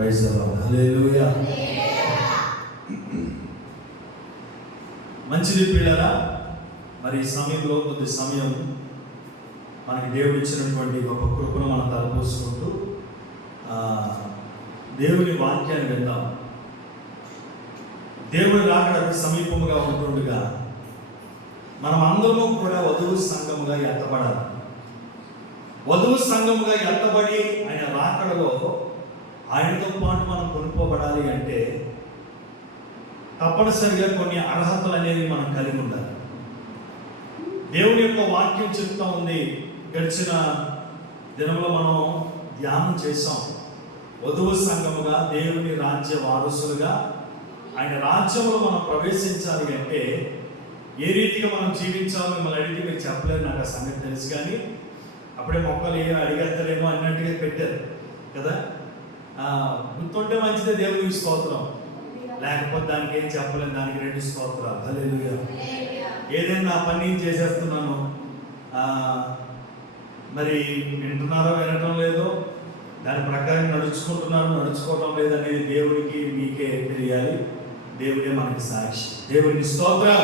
Praise the lord. హల్లెలూయా. మంచిది పిల్లరా, మరి ఈ సమయంలో కొద్ది సమయం మనకి దేవుడు ఇచ్చినటువంటి గొప్ప కృపను మనం తలపోసుకుంటూ దేవుని వాక్యాన్ని విందాం. దేవుని రాకడ అతి సమీపముగా ఉంటుండగా మనం అందరము కూడా వధువు సంఘముగా ఎత్తబడాలి. వధువు సంఘముగా ఎత్తబడి ఆయన రాకడలో ఆయనతో పాటు మనం కొనుక్కోబడాలి అంటే తప్పనిసరిగా కొన్ని అర్హతలు అనేవి మనం కలిగి ఉండాలి. దేవుని యొక్క వాక్యం చెప్తా ఉంది. గడిచిన దినంలో మనం ధ్యానం చేసాం. వధువు సంఘముగా దేవుని రాజ్య వారసులుగా ఆయన రాజ్యంలో మనం ప్రవేశించాలి అంటే ఏ రీతిగా మనం జీవించాలో మిమ్మల్ని అడిగితే మీరు చెప్పలేరు, నాకు ఆ సంగతి తెలుసు. కానీ అప్పుడే మొక్కలు ఏమో అడిగేస్తారేమో అన్నట్టుగా పెట్టారు కదా. గుర్తుంటే మంచిదే, దేవునికి స్తోత్రం. లేకపోతే దానికి ఏం చెప్పలేదు, దానికి 2 స్తోత్రాలు. హల్లెలూయా. ఏదైనా నా పని నేను చేసేస్తున్నాను, మరి వింటున్నారో వినటం లేదో, దాని ప్రకారం నడుచుకోవటం లేదనేది దేవుడికి మీకే తెలియాలి. దేవుడే మనకి సాక్షి. దేవునికి స్తోత్రం.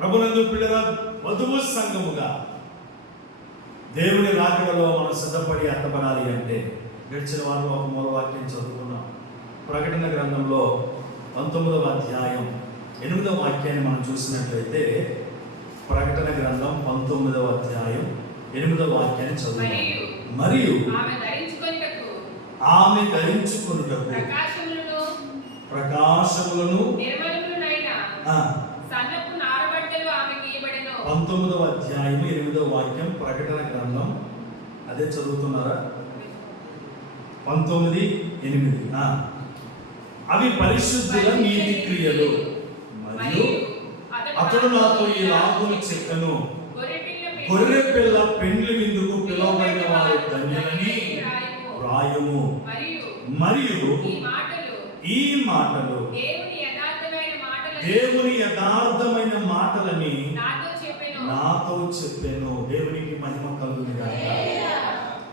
ప్రభునందు పిల్లల వధువు సంఘముగా దేవుని రాకడలో మనం సిద్ధపడి ఎత్తబడాలి అంటే గడిచిన వారిలో ఒక మూలవాక్యం చదువుకున్నాం. ప్రకటన గ్రంథంలో 19వ అధ్యాయం 8వ వాక్యాన్ని మనం చూసినట్లయితే ప్రకటన గ్రంథం 19వ అధ్యాయం 8వ వాక్యాన్ని చదువుకున్నాం. మరియు ఆమె ధరించుకొనుటకు ప్రకాశములను 19వ అధ్యాయం 8వ వాక్యం ప్రకటన గ్రంథం. అదే చదువుతున్నారా? 19:8. అవి పరిశుద్ధుల నీతి క్రియలు, మరియు అతడు నాతో ఈ లాగును చెప్పెను, గొర్రె పిల్ల పెండ్లి విందుకు పిలువబడిన వారు ధన్యులని వ్రాయుము. మరియు ఈ మాటలు దేవుని యథార్థమైన మాటలని నాతో చెప్పెను. దేవునికి మహిమ కలుగును గాక.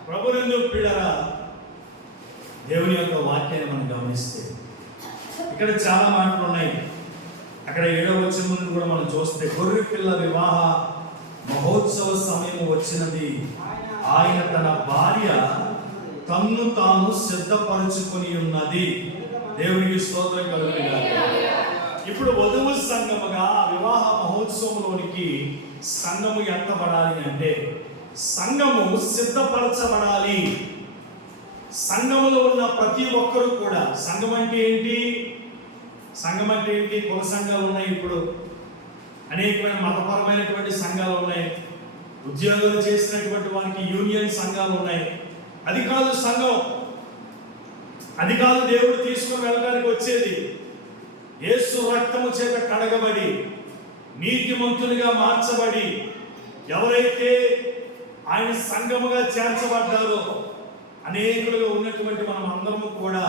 ప్రభునందు పిల్లరా, దేవుని యొక్క వాక్యాన్ని మనం గమనిస్తే ఇక్కడ చాలా మాటలు ఉన్నాయి. అక్కడ 7వ వచనం నుండి కూడా మనం చూస్తే గొర్రె పిల్ల వివాహ మహోత్సవ సమయం వచ్చినది, ఆయన తన భార్య తన్ను తాను సిద్ధపరచుకొని ఉన్నది. దేవునికి స్తోత్రం కలుగును గాక. ఇప్పుడు వధువు సంఘముగా వివాహ మహోత్సవంలోనికి సంఘము ఎత్తబడాలి అంటే సంఘము సిద్ధపరచబడాలి. సంఘములో ఉన్న ప్రతి ఒక్కరూ కూడా, సంఘం అంటే ఏంటి? కుల సంఘాలు ఉన్నాయి, ఇప్పుడు అనేకమైన మతపరమైనటువంటి సంఘాలు ఉన్నాయి, ఉద్యోగాలు చేసినటువంటి వారికి యూనియన్ సంఘాలు ఉన్నాయి. అది కాదు సంఘం, అది కాదు దేవుడు తీసుకుని వెళ్ళడానికి వచ్చేది. యేసు రక్తము చేత కడగబడి నీతిమంతులుగా మార్చబడి ఎవరైతే ఆయన సంఘముగా చేర్చబడ్డారో అనేకులుగా ఉన్నటువంటి మనం అందరము కూడా,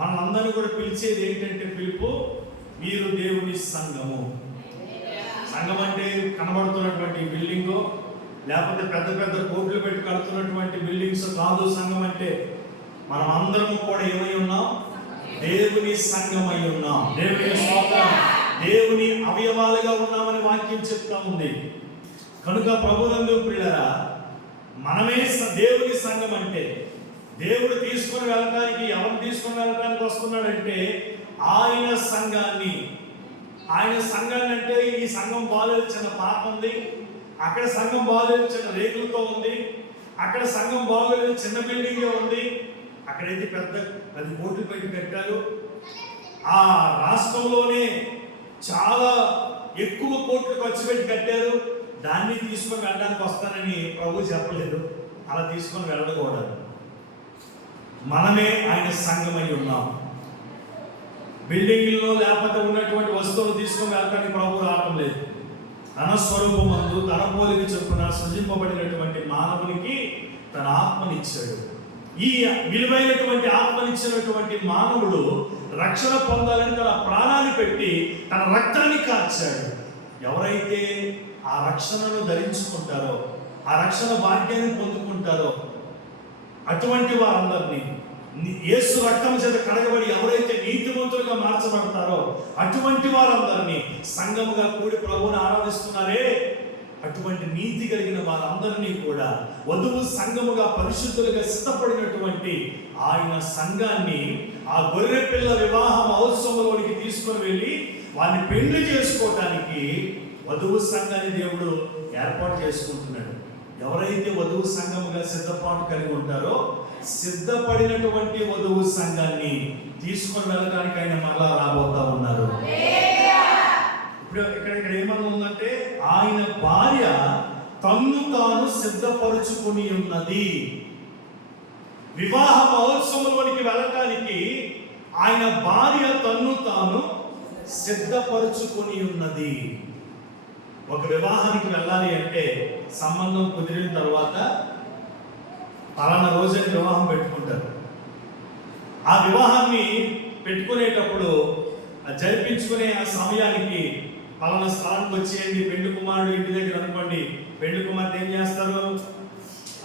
మనందరూ కూడా పిలిచేది ఏంటంటే పిలుపు, మీరు దేవుని సంఘము. సంఘం అంటే కనబడుతున్నటువంటి బిల్డింగు, లేకపోతే పెద్ద పెద్ద కోట్లు పెట్టి కడుతున్నటువంటి బిల్డింగ్స్ కాదు. సంఘం అంటే మనం అందరము కూడా ఏమై ఉన్నాం? దేవుని సంఘమై ఉన్నాం. దేవుని స్తోత్రం. దేవుని అవయవాలుగా ఉన్నామని వాక్యం చెప్తా ఉంది. కనుక ప్రభునందు ప్రియులారా, మనమే దేవుని సంఘం అంటే దేవుడు తీసుకొని వెళ్ళడానికి, ఎవరు తీసుకొని వెళ్ళడానికి వస్తున్నాడంటే ఆయన సంఘాన్ని. అంటే ఈ సంఘం బాలేదు, చిన్న పాప ఉంది, అక్కడ సంఘం బాలేదు, చిన్న రేకులతో ఉంది, అక్కడ సంఘం బాగోలేదు, చిన్న బిల్డింగే ఉంది, అక్కడైతే పెద్ద 10 కోట్లు పెట్టి కట్టారు, ఆ రాష్ట్రంలోనే చాలా ఎక్కువ కోట్లు ఖర్చు పెట్టి కట్టారు, దాన్ని తీసుకొని వెళ్ళడానికి వస్తానని ప్రభు చెప్పలేదు. అలా తీసుకొని వెళ్ళకూడదు. మనమే ఆయన సంఘమై ఉన్నాం. బిల్డింగ్లో లేకపోతే ఉన్నటువంటి వస్తువులు తీసుకొని వెళ్ళడానికి ప్రభు రావటం లేదు. తన స్వరూపమందు తన పోలిక చొప్పున సృజింపబడినటువంటి మానవునికి తన ఆత్మనిచ్చాడు. ఈ విలువైనటువంటి ఆత్మనిచ్చినటువంటి మానవుడు రక్షణ పొందాలని తన ప్రాణాన్ని పెట్టి తన రక్తాన్ని కార్చాడు. ఎవరైతే ఆ రక్షణను ధరించుకుంటారో, ఆ రక్షణ భాగ్యాన్ని పొందుకుంటారో, అటువంటి వారందరినీ యేసు రక్తం చేత కడగబడి ఎవరైతే నీతిమంతులుగా మార్చబడతారో అటువంటి వారందరినీ సంఘముగా కూడి ప్రభువుని ఆరాధిస్తున్నారే, అటువంటి నీతి కలిగిన వారందరినీ కూడా వధువు సంఘముగా పరిశుద్ధులుగా సిద్ధపడినటువంటి ఆయన సంఘాన్ని ఆ గొర్రె పిల్ల వివాహ మహోత్సవంలోనికి తీసుకొని వెళ్ళి వారిని పెళ్లి చేసుకోవటానికి వధువు సంఘాన్ని దేవుడు ఏర్పాటు చేసుకుంటున్నాడు. ఎవరైతే వధువు సంఘముగా సిద్ధపాటు కలిగి ఉంటారో సిద్ధపడినటువంటి వధువు సంఘాన్ని తీసుకొని వెళ్ళడానికి ఆయన మరలా రాబోతా ఉన్నారు. ఇప్పుడు ఇక్కడ ఏమన్నా ఉందంటే ఆయన భార్య తన్ను తాను సిద్ధపరుచుకుని ఉన్నది. వివాహ మహోత్సవంలోనికి వెళ్ళటానికి ఆయన భార్య తన్ను తాను సిద్ధపరుచుకుని ఉన్నది. ఒక వివాహానికి వెళ్ళాలి అంటే సంబంధం కుదిరిన తర్వాత పలానా రోజుని వివాహం పెట్టుకుంటారు. ఆ వివాహాన్ని పెట్టుకునేటప్పుడు జరిపించుకునే ఆ సమయానికి పలానా స్థలానికి వచ్చేయండి పెళ్లి కుమారుడు ఇంటి దగ్గర అనుకోండి. పెళ్లి కుమార్తె ఏం చేస్తారు?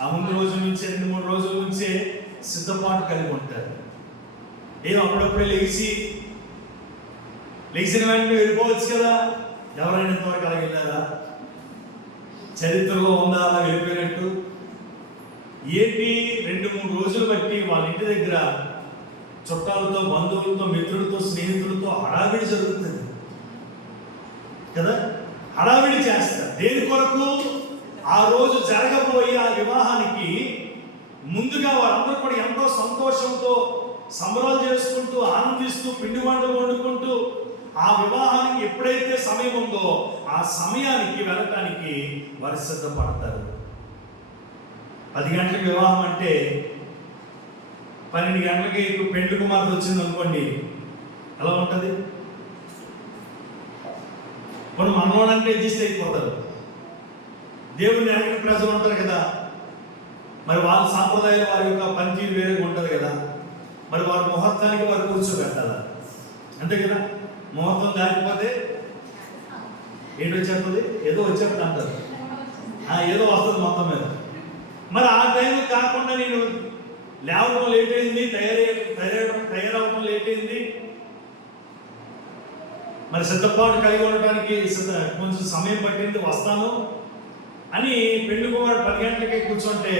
ఆ ముందు రోజు నుంచే 2-3 రోజుల నుంచే సిద్ధపాటు కలిగి ఉంటారు. అప్పుడప్పుడే లేచిన వెంటనే వెళ్ళిపోవచ్చు కదా. ఎవరైనా ఇంతవరకు అలా వెళ్ళారా? చరిత్రలో ఉందా అలా వెళ్ళిపోయినట్టు? ఏంటి 2-3 రోజులు బట్టి వాళ్ళ ఇంటి దగ్గర చుట్టాలతో, బంధువులతో, మిత్రులతో, స్నేహితులతో హడావిడి జరుగుతుంది కదా. హడావిడి చేస్తారు. దేని కొరకు? ఆ రోజు జరగబోయే ఆ వివాహానికి ముందుగా వారందరూ కూడా ఎంతో సంతోషంతో సంబరాలు చేసుకుంటూ ఆనందిస్తూ పిండి వంటలు వండుకుంటూ ఆ వివాహానికి ఎప్పుడైతే సమయం ఉందో ఆ సమయానికి వెళ్ళటానికి వారు సిద్ధపడతారు. 10 గంటలకు వివాహం అంటే 12 గంటలకి పెళ్లి కుమార్తె వచ్చింది అనుకోండి, ఎలా ఉంటుంది? కొన్ని మనలోనంటే అడ్జస్ట్ అయిపోతారు. దేవుడిని ఎరగిన ప్రజలు ఉంటారు కదా, మరి వాళ్ళ సాంప్రదాయాలు వారి యొక్క పనితీరు వేరేగా ఉంటుంది కదా. మరి వారి ముహూర్తానికి వారు కూర్చోబెట్టాలి, అంతే కదా. ముహూర్తం దాటిపోతే ఏంటి వచ్చేస్తుంది? ఏదో వచ్చేప్పుడు అంటారు, ఏదో వస్తుంది మొత్తం మీద. మరి ఆ టైం కాకుండా నేను లేవడం లేట్ అయింది, తయారవడం లేట్ అయింది, మరి సిద్ధపాటు కలిగి ఉండటానికి కొంచెం సమయం పట్టింది, వస్తాను అని పెళ్లి కుమారుడు 10 గంటలకి కూర్చుంటే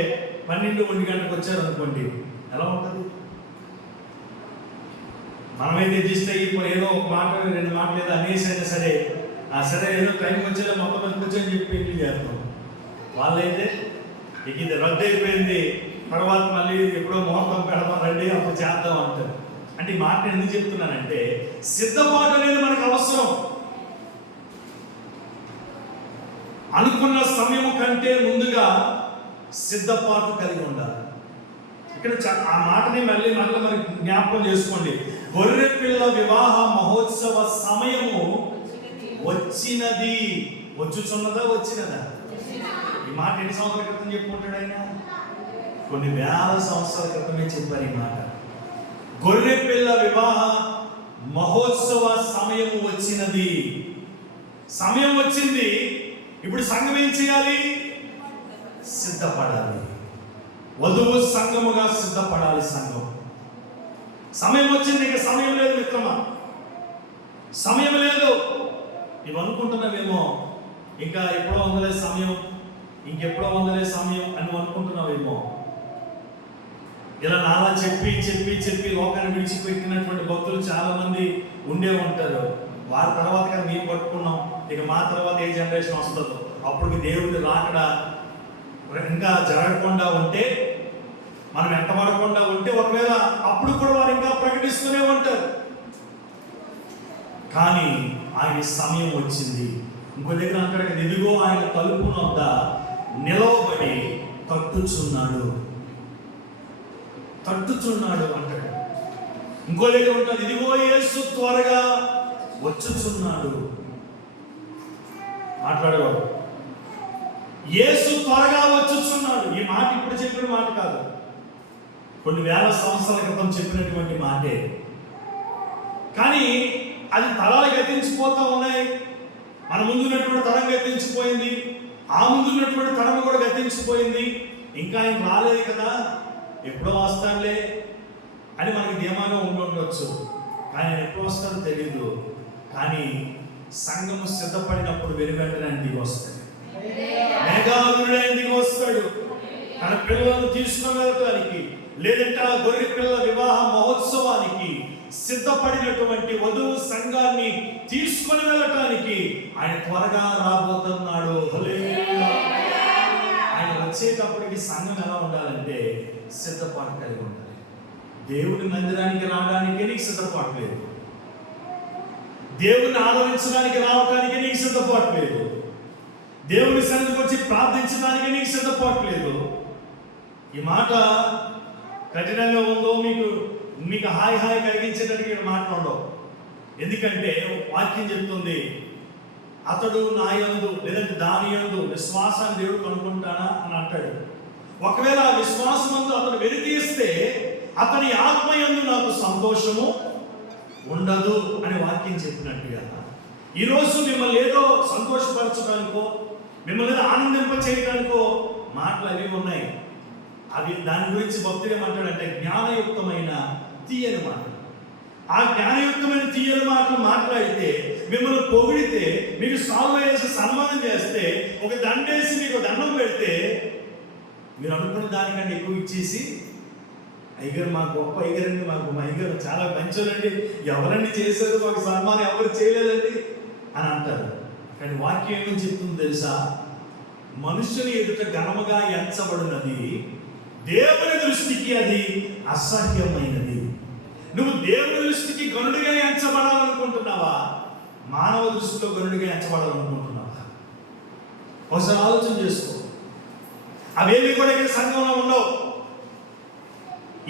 12-1 గంటలకు వచ్చారు అనుకోండి, ఎలా ఉంటుంది? మనమైతే చేస్తే ఇప్పుడు ఏదో ఒక మాట 2 మాటలు ఏదో అనేసి అయినా సరే సరే ఏదో టైంకి వచ్చేదా మొత్తం మీద కూర్చొని చెప్పి ఇంటికి చేస్తాం. వాళ్ళైతే ఇక ఇది రద్దు అయిపోయింది, తర్వాత మళ్ళీ ఎప్పుడో ముహూర్తం పెడతాం రండి అప్పుడు చేద్దాం అంటారు. అంటే ఈ మాట ఎందుకు చెప్తున్నానంటే సిద్ధపాటు అనేది మనకు అవసరం. అనుకున్న సమయం కంటే ముందుగా సిద్ధపాటు కలిగి ఉండాలి. ఇక్కడ ఆ మాటని మళ్ళీ మరి జ్ఞాపకం చేసుకోండి. గొర్రె పిల్ల వివాహ మహోత్సవ సమయము వచ్చినది. వచ్చుచున్నదా వచ్చినదా? ఈ మాట ఎన్ని సంవత్సరాల క్రితం చెప్పుకుంటాడు ఆయన? కొన్ని వేల సంవత్సరాల క్రితమే చెప్పారు ఈ మాట. గొర్రె పిల్ల వివాహ మహోత్సవ సమయము వచ్చినది. సమయం వచ్చింది. ఇప్పుడు సంఘం ఏం చేయాలి? సిద్ధపడాలి. వధువు సంఘముగా సిద్ధపడాలి. సంఘం సమయం వచ్చింది, ఇక సమయం లేదు మిత్రమా, సమయం లేదు. నువ్వు అనుకుంటున్నావేమో ఇంకా ఎప్పుడో ఉందలే సమయం, ఇంకెప్పుడో ఉందలే సమయం అని అనుకుంటున్నావేమో. ఇలా నాలా చెప్పి చెప్పి చెప్పి లోకాన్ని విడిచిపెట్టినటువంటి భక్తులు చాలా మంది ఉండే ఉంటారు. వారి తర్వాత కదా మేము పట్టుకున్నాం, ఇక మా తర్వాత ఏ జనరేషన్ వస్తుందో అప్పుడు దేవుడి రాకడ ఇంకా జరగకుండా ఉంటే, మనం వెంటబడకుండా ఉంటే, ఒకవేళ అప్పుడు కూడా వారు ఇంకా ప్రకటిస్తూనే ఉంటారు. కానీ ఆయన సమయం వచ్చింది. ఇంకో దగ్గర అంటాడు కదా, ఇదిగో ఆయన తలుపు వద్ద నిలవబడి తట్టుచున్నాడు. తట్టుచున్నాడు అంటాడు. ఇంకో దగ్గర ఉంటుంది, ఇదిగో యేసు త్వరగా వచ్చుచున్నాడు. మాట్లాడేవాడు యేసు త్వరగా వచ్చుచున్నాడు. ఈ మాట ఇప్పుడు చెప్పిన మాట కాదు, కొన్ని వేల సంవత్సరాల క్రితం చెప్పినటువంటి మాటే. కానీ అది తరాలు గతించిపోతూ ఉన్నాయి. మన ముందున్నటువంటి తరం గతించిపోయింది, ఆ ముందున్నటువంటి తరం కూడా గతించిపోయింది. ఇంకా ఆయన రాలేదు కదా, ఎప్పుడో వస్తాడులే అని మనకి ధీమాగా ఉండొచ్చు. కానీ ఆయన ఎప్పుడు వస్తారో తెలియదు. కానీ సంఘము సిద్ధపడినప్పుడు వెనువెంటనే ఆయన దిగి వస్తాడు. మేఘాలుడే ఆయన దిగి వస్తాడు తన పిల్లలను తీసుకుని వెళ్ళటానికి, లేదంటే ఆ గొర్రె పిల్లల వివాహ మహోత్సవానికి సిద్ధపడినటువంటి వధువు సంఘాన్ని తీసుకొని వెళ్ళటానికి ఆయన త్వరగా రాబోతున్నాడు. హల్లెలూయా. ఆయన వచ్చేటప్పటికి సంఘం ఎలా ఉండాలంటే సిద్ధపాటు కలిగి ఉండాలి. దేవుని మందిరానికి రావడానికి నీకు సిద్ధపాటు లేదు, దేవుని ఆరాధించడానికి రావడానికి నీకు సిద్ధపాటు లేదు, దేవుని సన్నిధికి వచ్చి ప్రార్థించడానికి నీకు సిద్ధపాటు లేదు. ఈ మాట కఠినంగా ఉందో మీకు హాయి కలిగించేటట్టు మాట్లాడవు. ఎందుకంటే వాక్యం చెప్తుంది, అతడు నా యందు లేదంటే దాని యందు విశ్వాసాన్ని దేవుడు కనుక్కుంటానా అని అంటాడు. ఒకవేళ ఆ విశ్వాసమందు అతడు వెలితీస్తే అతని ఆత్మ యందు నాకు సంతోషము ఉండదు అని వాక్యం చెప్పినట్టుగా ఈరోజు మిమ్మల్ని ఏదో సంతోషపరచడానికో మిమ్మల్ని ఏదో ఆనందింప చేయడానికో మాటలు అవి ఉన్నాయి. అవి దాని గురించి భక్తుడు ఏమంటాడంటే జ్ఞానయుక్తమైన తీయని మాట. ఆ జ్ఞానయుక్తమైన తీయని మాటలు మాట్లాడితే, మిమ్మల్ని పొగిడితే, మీకు సాల్వ్ వేసి సన్మానం చేస్తే, ఒక దండేసి మీకు దండం పెడితే మీరు అనుకున్న దానికంటే ఎక్కువ ఇచ్చేసి, అయ్యగారు మా గొప్ప అయ్యగారండి, మా అయ్యగారు చాలా మంచోళ్ళండి, ఎవరండి చేశారు, మాకు సన్మానం ఎవరు చేయలేదండి అని అంటారు. కానీ వాక్యం ఏమని చెప్తుంది తెలుసా? మనుషుని ఎదుట ఘనముగా ఎంచబడినది దేవుని దృష్టికి అది అసహ్యమైనది. నువ్వు దేవుని దృష్టికి గనుడిగా ఎంచబడాలనుకుంటున్నావా, మానవ దృష్టిలో గనుడిగా ఎంచబడాలనుకుంటున్నావా? ఒకసారి ఆలోచన చేసుకో. అవేమి కూడా ఇక్కడ సంఘంలో ఉండవు.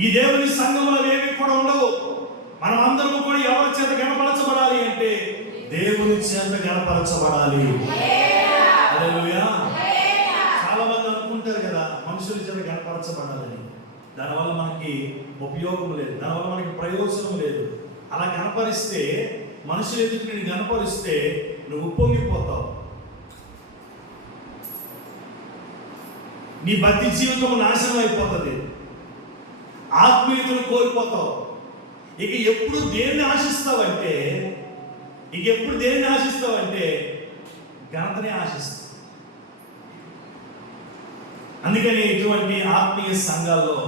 ఈ దేవుని సంఘంలో అవేమి కూడా ఉండవు. మనం అందరము కూడా ఎవరి చేత గణపరచబడాలి అంటే దేవుని చేత గణపరచబడాలి. హల్లెలూయా. చాలా మంది అనుకుంటారు కదా మనుషుల చేత గణపరచబడాలని. దానివల్ల మనకి ఉపయోగం లేదు, దానివల్ల మనకి ప్రయోజనం లేదు. అలా గణపరిస్తే, మనుషులు ఎదుటి నేను గణపరిస్తే నువ్వు ఉప్పొంగిపోతావు. నీ భక్తి జీవితం నాశనం అయిపోతుంది, ఆత్మీయతను కోల్పోతావు. ఇక ఎప్పుడు దేన్ని ఆశిస్తావంటే ఘనతనే ఆశిస్తావు. అందుకని ఇటువంటి ఆత్మీయ సంఘాల్లో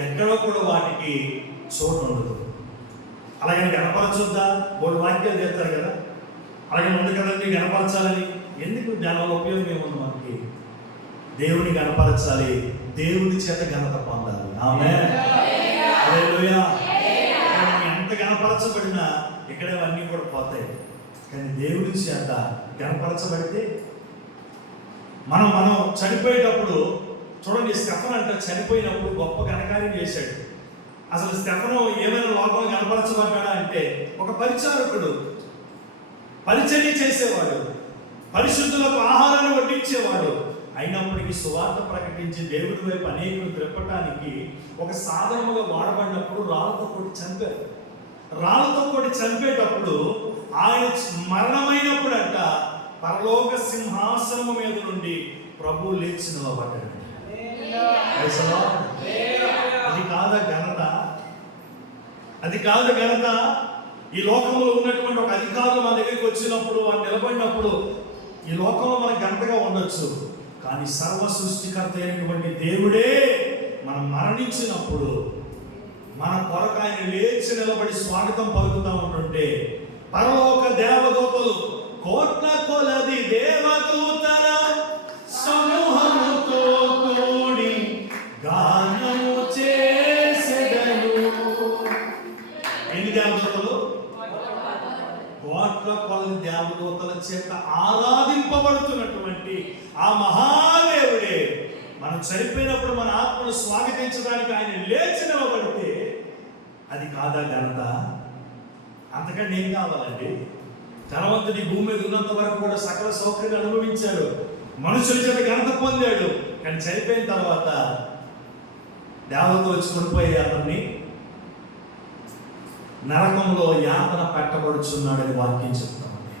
ఎక్కడో కూడా వాటికి చోటు ఉండదు. అలాగే గణపరచొద్దా, మూడు వాక్యాలు చెప్తారు కదా, అలాగే ఉంది కదండి గణపరచాలని. ఎందుకు? దానివల్ల ఉపయోగం ఏముంది మనకి? దేవుని గణపరచాలి, దేవుని చేత ఘనత పొందాలి. ఆమేన్. హల్లెలూయా. ఎంత గణపరచబడినా ఇక్కడ అన్నీ కూడా పోతాయి. కానీ దేవుని చేత గణపరచబడితే మనం చనిపోయేటప్పుడు చూడండి, స్టెఫన్ అంటే చనిపోయినప్పుడు గొప్ప ఘనకార్యం చేశాడు. అసలు స్టెఫను ఏమైనా లోకంలో గణపరచబడ్డాడా అంటే ఒక పరిచారకుడు, పరిచర్య చేసేవాడు, పరిశుద్ధులకు ఆహారాన్ని వడ్డించేవాడు. అయినప్పటికీ సువార్త ప్రకటించి దేవుడి వైపు అనేకులు త్రిప్పటానికి ఒక సాధనముగా వాడబడినప్పుడు రాళ్ళతో కొట్టి చంపేటప్పుడు ఆయన మరణమైనప్పుడు అంట పరలోక సింహాసనము మీద నుండి ప్రభువు లేచి నిలబడ్డాడు. అది కాదు ఘనత. ఈ లోకంలో ఉన్నటువంటి ఒక అధికారులు మన దగ్గరికి వచ్చినప్పుడు, వాళ్ళు నిలబడినప్పుడు ఈ లోకంలో మనకు ఘనతగా ఉండొచ్చు. కానీ సర్వ సృష్టికర్త అయినటువంటి దేవుడే మనం మరణించినప్పుడు మన కొరకు ఆయన లేచి నిలబడి స్వాగతం పలుకుతా ఉంటుంటే పరలోక దేవదూతలు, కోట్ల కొలది దేవదూతల సమూహముతో కూడి గానము చేసెదరు. ఎన్ని దేవదూతలు? కోట్ల కొలది దేవదూతల చేత ఆరాధింపబడుతున్నటువంటి ఆ మహాదేవుడే మనం చనిపోయినప్పుడు మన ఆత్మను స్వాగతించడానికి ఆయన లేచి నిలబడితే అది కాదా ఘనత? అంతకంటే ఏం కావాలండి? ధనవంతుడి భూమి మీద ఉన్నంత వరకు కూడా సకల సౌకర్యాలు అనుభవించాడు, మనుషుల చేత ఘనత పొందాడు. కానీ చనిపోయిన తర్వాత దేవతలు వచ్చి కొనిపోయి అతన్ని నరకంలో యాతన పెట్టబడుచున్నాడని వాక్యం చెప్తామండి.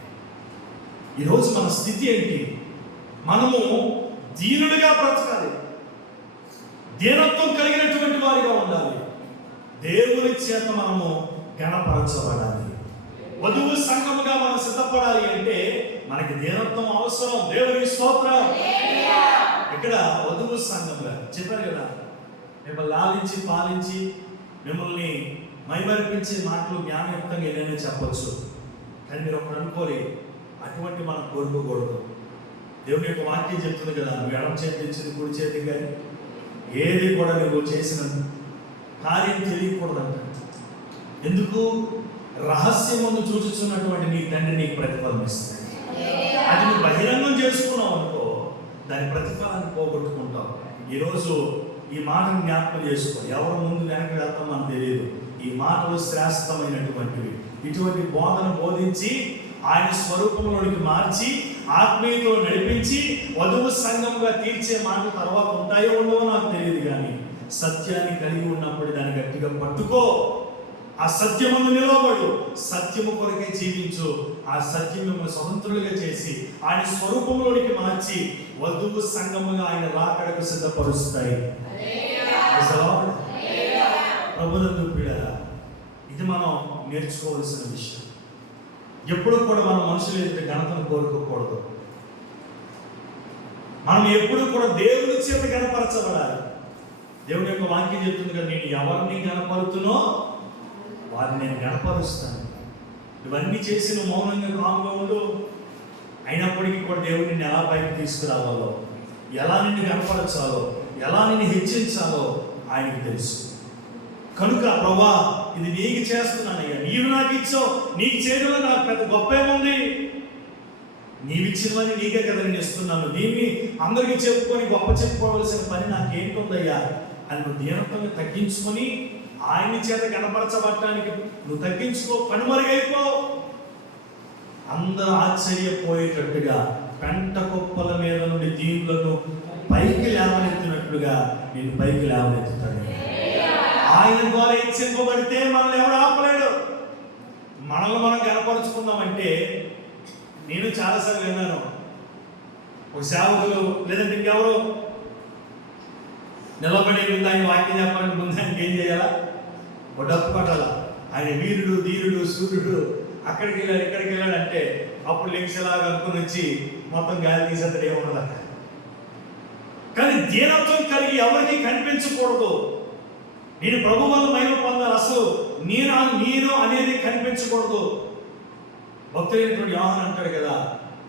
ఈరోజు మన స్థితి ఏంటి? మనము దీనుడిగా బ్రతకాలి, దీనత్వం కలిగినటువంటి వారిగా ఉండాలి. దేవుని చేత మనము గణపరచబడాలి. వధువు సంఘముగా మనం సిద్ధపడాలి అంటే మనకి దీనత్వం అవసరం. దేవునికి స్తోత్రం. ఇక్కడ వధువు సంఘంగా చెప్పారు కదా, మిమ్మల్ని లాలించి పాలించి మిమ్మల్ని మైమరిపించే మాటలు జ్ఞానయుక్తంగా ఏదైనా చెప్పొచ్చు, కానీ మీరు ఒకటి అనుకోలే, అటువంటి మనం కోరుకోకూడదు. దేవుని యొక్క వాక్యం చెప్తుంది కదా, నువ్వు ఎడమ చేతి ఇచ్చింది కుడి చేతి కానీ ఏది కూడా నువ్వు చేసిన కార్యం తెలియకూడదంట. ఎందుకు? రహస్యమును చూచుచున్నటువంటి నీ తండ్రి నీకు ప్రతిఫలం ఇస్తాడు. అది నువ్వు బహిరంగం చేసుకున్నావు అనుకో, దాని ప్రతిఫలాన్ని పోగొట్టుకుంటావు. ఈరోజు ఈ మాటను జ్ఞాపకం చేసుకో. ఎవరు ముందు వెనక వెళ్తాం మనకు తెలియదు. ఈ మాటలు శ్రేష్టమైనటువంటివి. ఇటువంటి బోధన బోధించి ఆయన స్వరూపంలోనికి మార్చి ఆత్మీయతలో నడిపించి వధువు సంఘంగా తీర్చే మాటలు తర్వాత ఉంటాయో ఉండవో నాకు తెలియదు, కానీ సత్యాన్ని కలిగి ఉన్నప్పుడు దాన్ని గట్టిగా పట్టుకో. ఆ సత్యమును నిలవబడు, సత్యము కొరకే జీవించు. ఆ సత్యం మిమ్మల్ని స్వతంత్రులుగా చేసి ఆయన స్వరూపంలోనికి మార్చి వధువు సంఘముగా ఆయన రాకడకు సిద్ధపరుస్తాయి. ప్రభునందు ప్రియులారా, ఇది మనం నేర్చుకోవాల్సిన విషయం. ఎప్పుడు కూడా మనం మనుషులు ఎదుట ఘనతను కోరుకోకూడదు. మనం ఎప్పుడు కూడా దేవుని చేత గణపరచబడాలి. దేవుని యొక్క వాక్యం చెప్తుంది కదా, నేను ఎవరిని గణపరుతునో వారిని నేను గణపరుస్తాను. ఇవన్నీ చేసి నువ్వు మౌనంగా కామ్గా ఉండు. అయినప్పటికీ కూడా దేవుడిని నిన్ను ఎలా పైకి తీసుకురావాలో, ఎలా నిన్ను గణపరచాలో, ఎలా నిన్ను హెచ్చించాలో ఆయనకు తెలుసు. కనుక ప్రభువా, ఇది నీకు చేస్తున్నానయ్యా, నీవు నాకు ఇచ్చావు, నీకు చేయడంలో నాకు పెద్ద గొప్ప ఏముంది? నీవిచ్చినవని నీకే కదా నేను ఇస్తున్నాను. దీన్ని అందరికీ చెప్పుకొని గొప్ప చెప్పుకోవాల్సిన పని నాకేంటుందయ్యా అని నువ్వు దీనత్వంగా తగ్గించుకొని ఆయన్ని చేత కనపరచబడటానికి నువ్వు తగ్గించుకో, కనుమరుగైపో. అందరూ ఆశ్చర్యపోయేటట్టుగా పెంట కుప్పల మీద నుండి దీనులను పైకి లేవనెత్తినట్లుగా నేను పైకి లేవనెత్తుతాను. ఆయన ద్వారా హెచ్చింపబడితే మనల్ని ఎవరు ఆపలేడు. మనల్ని మనం కనపరుచుకుందామంటే, నేను చాలాసార్లు విన్నాను, ఒక సేవకులు లేదంటే ఇంకెవరు నిలబడి ముందు ఆయన వాక్యం చెప్పాలని ముందు ఆయనకి ఏం చేయాలా? ఒక డప్పు కొట్టాలా. ఆయన వీరుడు, ధీరుడు, సూర్యుడు, అక్కడికి వెళ్ళాడు ఇక్కడికి వెళ్ళాడు అంటే అప్పుడు లెక్సలాగా అనుకుని వచ్చి మొత్తం గాలి తీసేది ఏముండదు అక్కడ. కానీ దీనత్వం కలిగి ఎవరికి కనిపించకూడదు. నేను ప్రభు వల్ల మహిమ పొందాలి, అసలు నేను అనేది కనిపించకూడదు. భక్తుడైనటువంటి యోహాను అంటాడు కదా,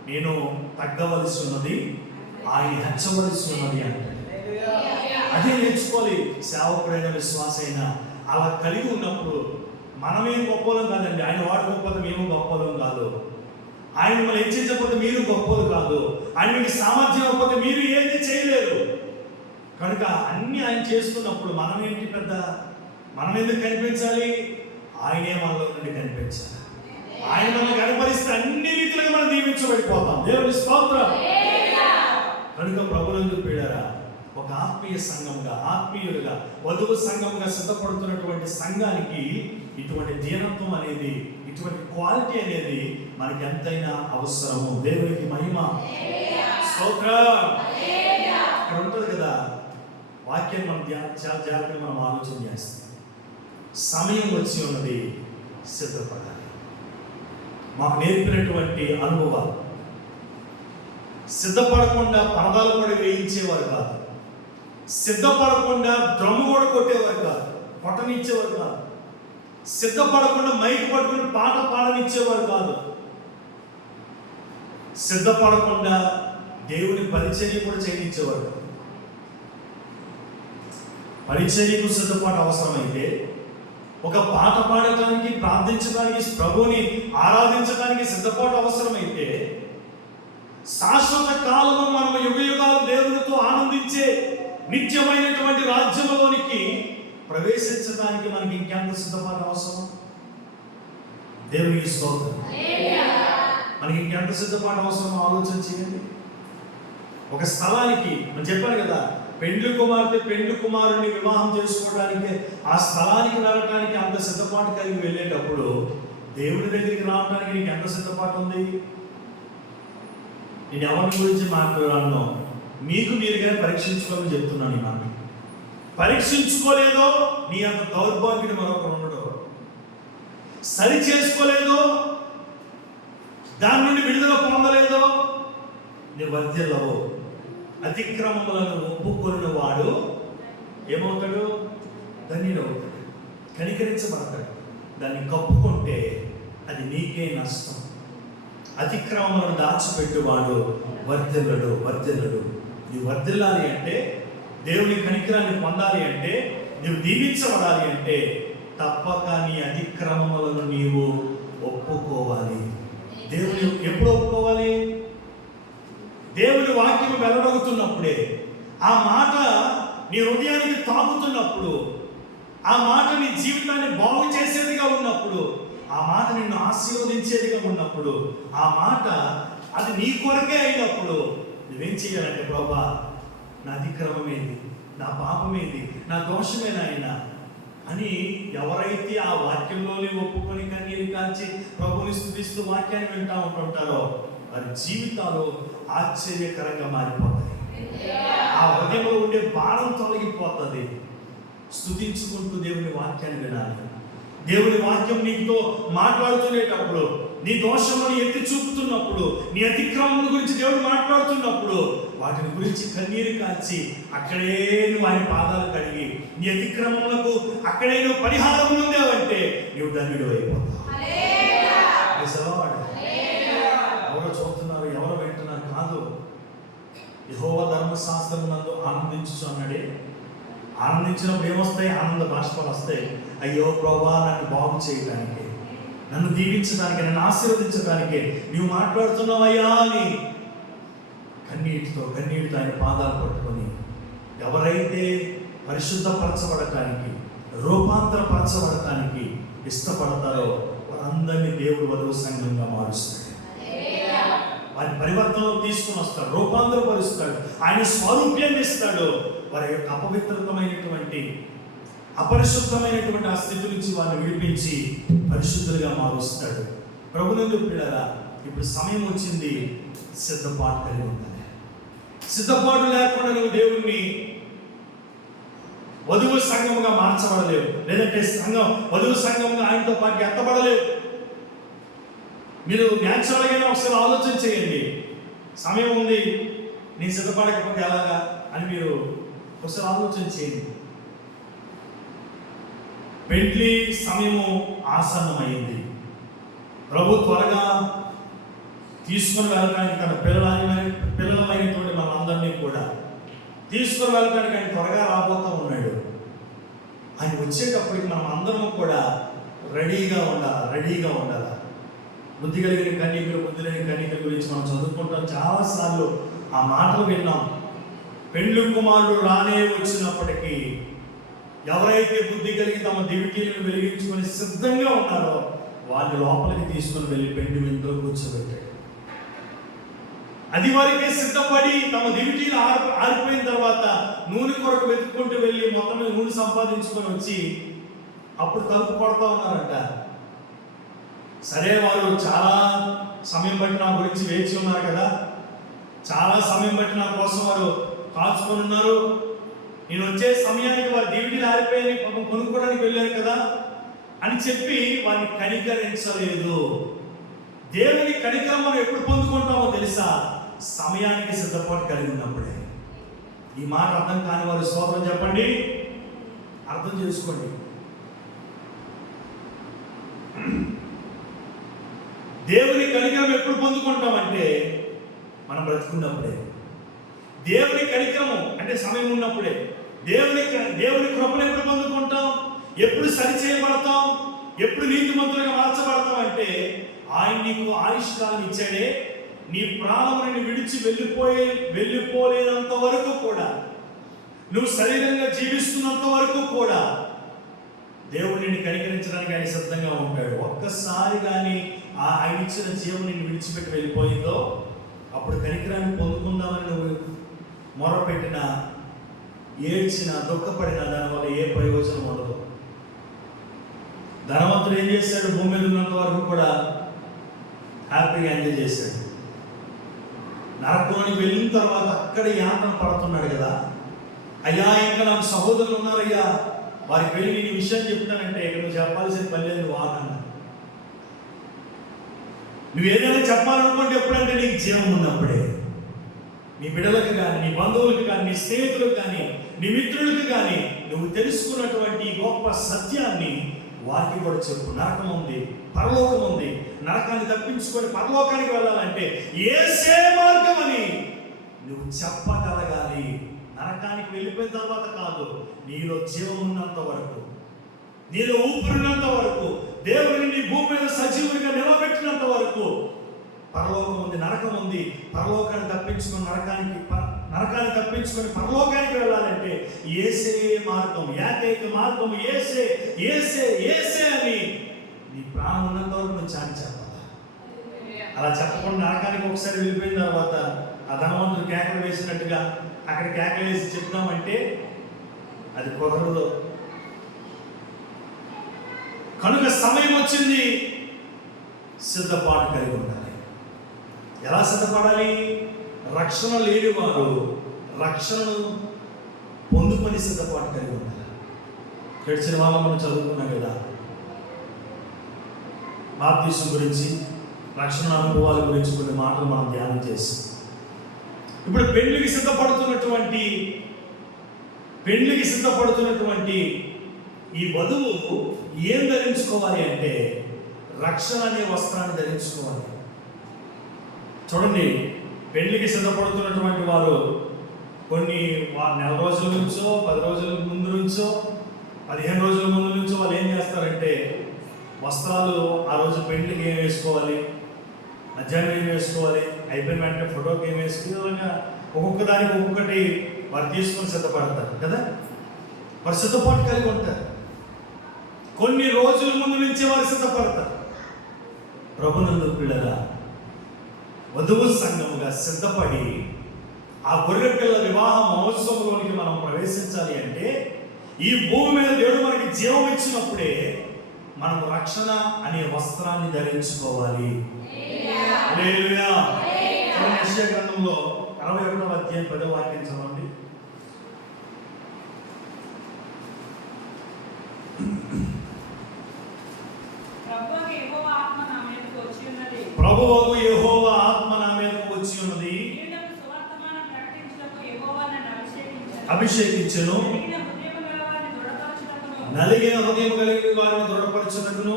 నేను తగ్గవలసి ఉన్నది, ఆయన హెచ్చవలసి ఉన్నది అంటాడు. అదే నేర్చుకోవాలి సేవకుడైన విశ్వాస అయినా. అలా కలిగి ఉన్నప్పుడు మనమేం గొప్పలం కాదండి, ఆయన వాడు గొప్పది, మేము గొప్పలం కాదు. ఆయన మిమ్మల్ని హెచ్చించకపోతే మీరు గొప్పలు కాదు. ఆయన మీకు సామర్థ్యం ఇవ్వకపోతే మీరు ఏది చేయలేరు. కనుక అన్ని ఆయన చేస్తున్నప్పుడు మనం ఏంటి పెద్ద, మనం ఎందుకు కనిపించాలి? ఆయనే మనలో నుండి కనిపించాలి. ఆయన మనల్ని కనపరిస్తే అన్ని రీతిలుగా మనం దీవించబడిపోతాం. దేవుని స్తోత్రం. కనుక ప్రభునందు ప్రియులారా, ఒక ఆత్మీయ సంఘంగా, ఆత్మీయులుగా, వధువు సంఘంగా సిద్ధపడుతున్నటువంటి సంఘానికి ఇటువంటి దీనత్వం అనేది, ఇటువంటి క్వాలిటీ అనేది మనకి ఎంతైనా అవసరము. దేవునికి మహిమ, స్తోత్రం. ఇక్కడ ఉంటుంది కదా వాక్యం, మనం చాలా జాగ్రత్తగా మనం ఆలోచన చేస్తాం. సమయం వచ్చి ఉన్నది, సిద్ధపడాలి. మాకు నేర్పినటువంటి అనుభవాలు, సిద్ధపడకుండా పరదాలు కూడా వేయించేవారు కాదు, సిద్ధపడకుండా డ్రమ్ము కూడా కొట్టేవారు కాదు, కొట్టనిచ్చేవారు కాదు, సిద్ధపడకుండా మైక్ పట్టుకుని పాట పాడనిచ్చేవారు కాదు, సిద్ధపడకుండా దేవుని పరిచర్య కూడా చేయనిచ్చేవారు కాదు. పరిచర్యకు సిద్ధపాటు అవసరమైతే, ఒక పాట పాడటానికి, ప్రార్థించడానికి, ప్రభుని ఆరాధించడానికి సిద్ధపాటు అవసరమైతే, శాశ్వత కాలము మనం యుగయుగాలు దేవునితో ఆనందించే నిత్యమైనటువంటి రాజ్యంలోనికి ప్రవేశించడానికి మనకి ఇంకెంత సిద్ధపాటు అవసరం? దేవునికి స్తోత్రం. మనకి ఇంకెంత సిద్ధపాటు అవసరం ఆలోచన చేయండి. ఒక స్థలానికి మనం చెప్పాను కదా, పెండ్లి కుమార్తె పెండ్లి కుమారుడిని వివాహం చేసుకోవడానికి ఆ స్థలానికి వెళ్ళడానికి అంత సిద్ధపాటు కలిగి వెళ్ళేటప్పుడు దేవుడి దగ్గరికి రావడానికి నీకు ఎంత సిద్ధపాటు ఉంది? నేను ఎవరి గురించి మాట్లాడాను, మీకు మీరుగా పరీక్షించుకోవాలని చెప్తున్నాను. ఈ మాట పరీక్షించుకోలేదో నీ అంత దౌర్భాగ్యుడు మరొకరు ఉండడు. సరి చేసుకోలేదో, దాని నుండి విడుదల పొందలేదో నీ వర్ధిల్లవు. అతిక్రమములను ఒప్పుకొనిన వాడు ఏమవుతాడు? ధన్యుడు అవుతాడు, కనికరించబడతాడు. దాన్ని కప్పుకుంటే అది నీకే నష్టం. అతిక్రమములను దాచిపెట్టువాడు వర్ధిల్లడు. నీవు వర్ధిల్లాలి అంటే, దేవుని కనికరాన్ని పొందాలి అంటే, నీవు దీవించబడాలి అంటే తప్పక నీ అతిక్రమములను నీవు ఒప్పుకోవాలి. దేవుని ఎప్పుడు ఒప్పుకోవాలి? దేవుని వాక్యం వెల్లడవుతున్నప్పుడే, ఆ మాట నీ హృదయానికి తాకుతున్నప్పుడు, ఆ మాట నీ జీవితాన్ని బాగు చేసేదిగా ఉన్నప్పుడు, ఆ మాట నిన్ను ఆశీర్వదించేదిగా ఉన్నప్పుడు, ఆ మాట అది నీ కొరకే అయినప్పుడు నువ్వేం చేయాలంటే, ప్రభా నా అతిక్రమమేది, నా పాపమేది, నా దోషమేనాయనా అని ఎవరైతే ఆ వాక్యంలోనే ఒప్పుకొని కన్నీరు కాల్చి ప్రభుని స్తుతిస్తూ వాక్యాన్ని వింటా ఉంటుంటారో వారి జీవితాలు ఆశ్చర్యకరంగా మారిపోతాయి. ఆ హృదయంలో ఉండే భారం తొలగిపోతుంది. స్తుతించుకుంటూ దేవుని వాక్యాన్ని వినాలి. దేవుని వాక్యం నీతో మాట్లాడుతునేటప్పుడు, నీ దోషములను ఎత్తి చూపుతున్నప్పుడు, నీ అతిక్రమం గురించి దేవుడు మాట్లాడుతున్నప్పుడు వాటిని గురించి కన్నీరు కాల్చి అక్కడే నువ్వు ఆయన పాదాలు కడిగి నీ అతిక్రమములకు అక్కడే నువ్వు పరిహారం ఉందేవంటే నువ్వు ధన్యుడు అయిపోతావు. ఎవరో చూస్తున్నారు, ఎవరో వింటున్నారు కాదు. యెహోవా ధర్మశాస్త్రం నందు ఆనందించు అన్నాడే. ఆనందించినప్పుడు ఏమొస్తాయి? ఆనంద బాష్పాలు వస్తాయి. అయ్యో ప్రభువా, నన్ను బాగు చేయడానికి, నన్ను దీవించడానికి, నన్ను ఆశీర్వదించడానికి నీవు మాట్లాడుతున్నావయ్యా అని కన్నీటితో ఆయన పాదాలు పట్టుకొని ఎవరైతే పరిశుద్ధపరచబడటానికి, రూపాంతరపరచబడటానికి ఇష్టపడతారో వారందరినీ దేవుడు వధువు సంఘంగా మారుస్తాడు. వారి పరివర్తనలో తీసుకుని వస్తాడు, రూపాంతరపరుస్తాడు, ఆయన స్వరూప్యాన్ని ఇస్తాడు. వారి యొక్క అపవిత్రమైనటువంటి, అపరిశుద్ధమైనటువంటి ఆ స్థితి నుంచి వారిని విడిపించి పరిశుద్ధులుగా మారుస్తాడు. ప్రభునందు పిల్లరా, ఇప్పుడు సమయం వచ్చింది, సిద్ధపాటు కలిగి ఉండాలి. సిద్ధపాటు లేకుండా నువ్వు దేవుణ్ణి వధువు సంఘముగా మార్చబడలేవు, లేదంటే వధువు సంఘముగా ఆయనతో పాటు ఎత్తబడలేవు. మీరు న్యాచురల్గా ఒకసారి ఆలోచన చేయండి. సమయం ఉంది, నేను సిద్ధపడకపోతే ఎలాగా అని మీరు ఒకసారి ఆలోచన చేయండి. పెండ్లి సమయము ఆసన్నమైంది. ప్రభు త్వరగా తీసుకుని వెళ్ళడానికి, తన పిల్లలమైనటువంటి మనందరినీ కూడా తీసుకుని వెళ్ళడానికి ఆయన త్వరగా రాబోతూ ఉన్నాడు. ఆయన వచ్చేటప్పటికి మనం అందరం కూడా రెడీగా ఉండాలి. బుద్ధి కలిగిన కన్యకలు, బుద్ధి లేని కన్యకల గురించి మనం చదువుకుంటాం. చాలాసార్లు ఆ మాటలు విన్నాం. పెండ్లి కుమారుడు రానే వచ్చినప్పటికీ ఎవరైతే బుద్ధి కలిగి తమ దివిటీలను వెలిగించుకొని సిద్ధంగా ఉన్నారో వాళ్ళు లోపలికి తీసుకొని వెళ్ళి పెండ్లి విందులో కూర్చోబెట్టాడు. అది వరకే సిద్ధపడి తమ దివిటీలు ఆరిపోయిన తర్వాత నూనె కొరకు వెతుక్కుంటూ వెళ్ళి మొత్తం మీద నూనె సంపాదించుకొని వచ్చి అప్పుడు తలుపు కొడతా ఉన్నారంట. సరే, వారు చాలా సమయం బట్టి నా గురించి వేచి ఉన్నారు కదా, చాలా సమయం బట్టి నా కోసం వారు కాచుకొని ఉన్నారు, నేను వచ్చే సమయానికి వారి దివిటీలు ఆరిపోయి పాపం కొనుక్కోవడానికి వెళ్ళారు కదా అని చెప్పి వారిని కనికరించలేదు. దేవుని కనికరం మనం ఎప్పుడు పొందుకుంటామో తెలుసా? సమయానికి సిద్ధపాటు కలిగి ఉన్నప్పుడే. ఈ మాట అర్థం కాని వారు స్తోత్రం చెప్పండి, అర్థం చేసుకోండి. దేవుని కనికరం ఎప్పుడు పొందుకుంటామంటే మనం బ్రతుకున్నప్పుడే. దేవుని కనికరము అంటే సమయం ఉన్నప్పుడే. దేవుని కృపను ఎప్పుడు పొందుకుంటాం? ఎప్పుడు సరి చేయబడతాం? ఎప్పుడు నీతిమంతులుగా మార్చబడతాం అంటే ఆయన నీకు ఆయుష్కాలం ఇచ్చాడే. నీ ప్రాణముని విడిచి వెళ్ళిపోలేనంత వరకు కూడా, నువ్వు శరీరంగా జీవిస్తున్నంత వరకు కూడా దేవుడు నిన్ను కనికరించడానికి ఆయన సిద్ధంగా ఉంటాడు. ఒక్కసారి కానీ ఆయన ఇచ్చిన జీవం నిన్ను విడిచిపెట్టి వెళ్ళిపోయిందో అప్పుడు కనికరాన్ని పొందుకుందామని నువ్వు మొరపెట్టినా, ఏడ్చినా, దుఃఖపడినా దానివల్ల ఏ ప్రయోజనం ఉండదు. ధనవంతుడు ఏం చేశాడు? భూమి మీద ఉన్నంత వరకు కూడా హ్యాపీగా ఎంజాయ్ చేశాడు. నరకంలోకి వెళ్ళిన తర్వాత అక్కడ యాతన పడుతున్నాడు కదా. అయ్యా ఇంకా నాకు సహోదరులు ఉన్నారయ్యా, వారికి వెళ్ళి నేను ఈ విషయం చెప్తానంటే ఇక్కడ నువ్వు చెప్పాల్సిన పని లేదు, నువ్వు ఆగన్నా. నువ్వు ఏదైనా చెప్పాలనుకుంటే ఎప్పుడంటే నీకు జీవం ఉన్నప్పుడే. నీ బిడ్డలకు కానీ, నీ బంధువులకు కానీ, నీ స్నేహితులకు కానీ, నీ మిత్రులకు కానీ నువ్వు తెలుసుకున్నటువంటి గొప్ప సత్యాన్ని వారికి కూడా చెప్పు. నరకం ఉంది, పరలోకం ఉంది. నరకాన్ని తప్పించుకొని పరలోకానికి వెళ్ళాలంటే యేసే మార్గం అని నువ్వు చెప్పగలగాలి. నరకానికి వెళ్ళిపోయిన తర్వాత కాదు, నీలో జీవం ఉన్నంత వరకు, నీలో ఊపిరినంత వరకు, దేవుడిని నీ భూమి మీద సజీవునిగా నిలబెట్టినంత వరకు పరలోకం ఉంది, నరకం ఉంది. పరలోకాన్ని తప్పించుకొని నరకాన్ని తప్పించుకొని పరలోకానికి వెళ్ళాలంటే యేసే మార్గం, ఏకైక మార్గం యేసే, యేసే, యేసే అని నీ ప్రాణం ఉన్నంత వరకు నువ్వు చాటి చెప్పాలి. అలా చెప్పకుండా నరకానికి ఒకసారి వెళ్ళిపోయిన తర్వాత ఆ ధనవంతుడు కేకలు వేసినట్టుగా అక్కడ కేకలు వేసి చెప్తామంటే అది కుదరదు. కనుక సమయం వచ్చింది, సిద్ధపాటు కలిగి ఉండాలి. ఎలా సిద్ధపడాలి? రక్షణ లేని వారు రక్షణను పొందుకొని సిద్ధపాటు కలిగి ఉండాలి. గడిచిన వాళ్ళ మనం చదువుకున్నాం కదా, బాప్తిసం గురించి, రక్షణ అనుభవాల గురించి కొన్ని మాటలు మనం ధ్యానం చేసి, ఇప్పుడు పెళ్లికి సిద్ధపడుతున్నటువంటి ఈ వధువు ఏం ధరించుకోవాలి అంటే రక్షణ అనే వస్త్రాన్ని ధరించుకోవాలి. చూడండి, పెళ్లికి సిద్ధపడుతున్నటువంటి వారు కొన్ని నెల రోజుల నుంచో, 10 రోజుల ముందు నుంచో, 15 రోజుల ముందు నుంచో వాళ్ళు ఏం చేస్తారంటే వస్త్రాలు ఆ రోజు పెళ్లికి ఏం వేసుకోవాలి, మధ్యాహ్నం ఏం వేసుకోవాలి, అయిపోయిన వెంటనే ఫోటోకి ఏం వేసుకోవాలి, ఒక్కొక్క దానికి ఒక్కొక్కటి వారు తీసుకొని సిద్ధపడతారు కదా. వారు సిద్ధపాటు కలిగి ఉంటారు. కొన్ని రోజుల ముందు నుంచే వారు సిద్ధపడతారు. ప్రభునందు పిల్లల వధువు సంఘముగా సిద్ధపడి ఆ గొర్రె పిల్ల వివాహ మహోత్సవంలోనికి మనం ప్రవేశించాలి అంటే ఈ భూమి మీద దేవుడు మనకి జీవం ఇచ్చినప్పుడే మనం రక్షణ అనే వస్త్రాన్ని ధరించుకోవాలి. హల్లెలూయా. యెషయా గ్రంథంలో 61వ అధ్యాయం 10వ వాక్యం చదవండి. ప్రభువగు యెహోవా ఆత్మ నా మీదకు వచ్చి ఉన్నది, అభిషేకించెను, నలిగిన హృదయం కలిగిన వారిని దృఢపరచుటకును,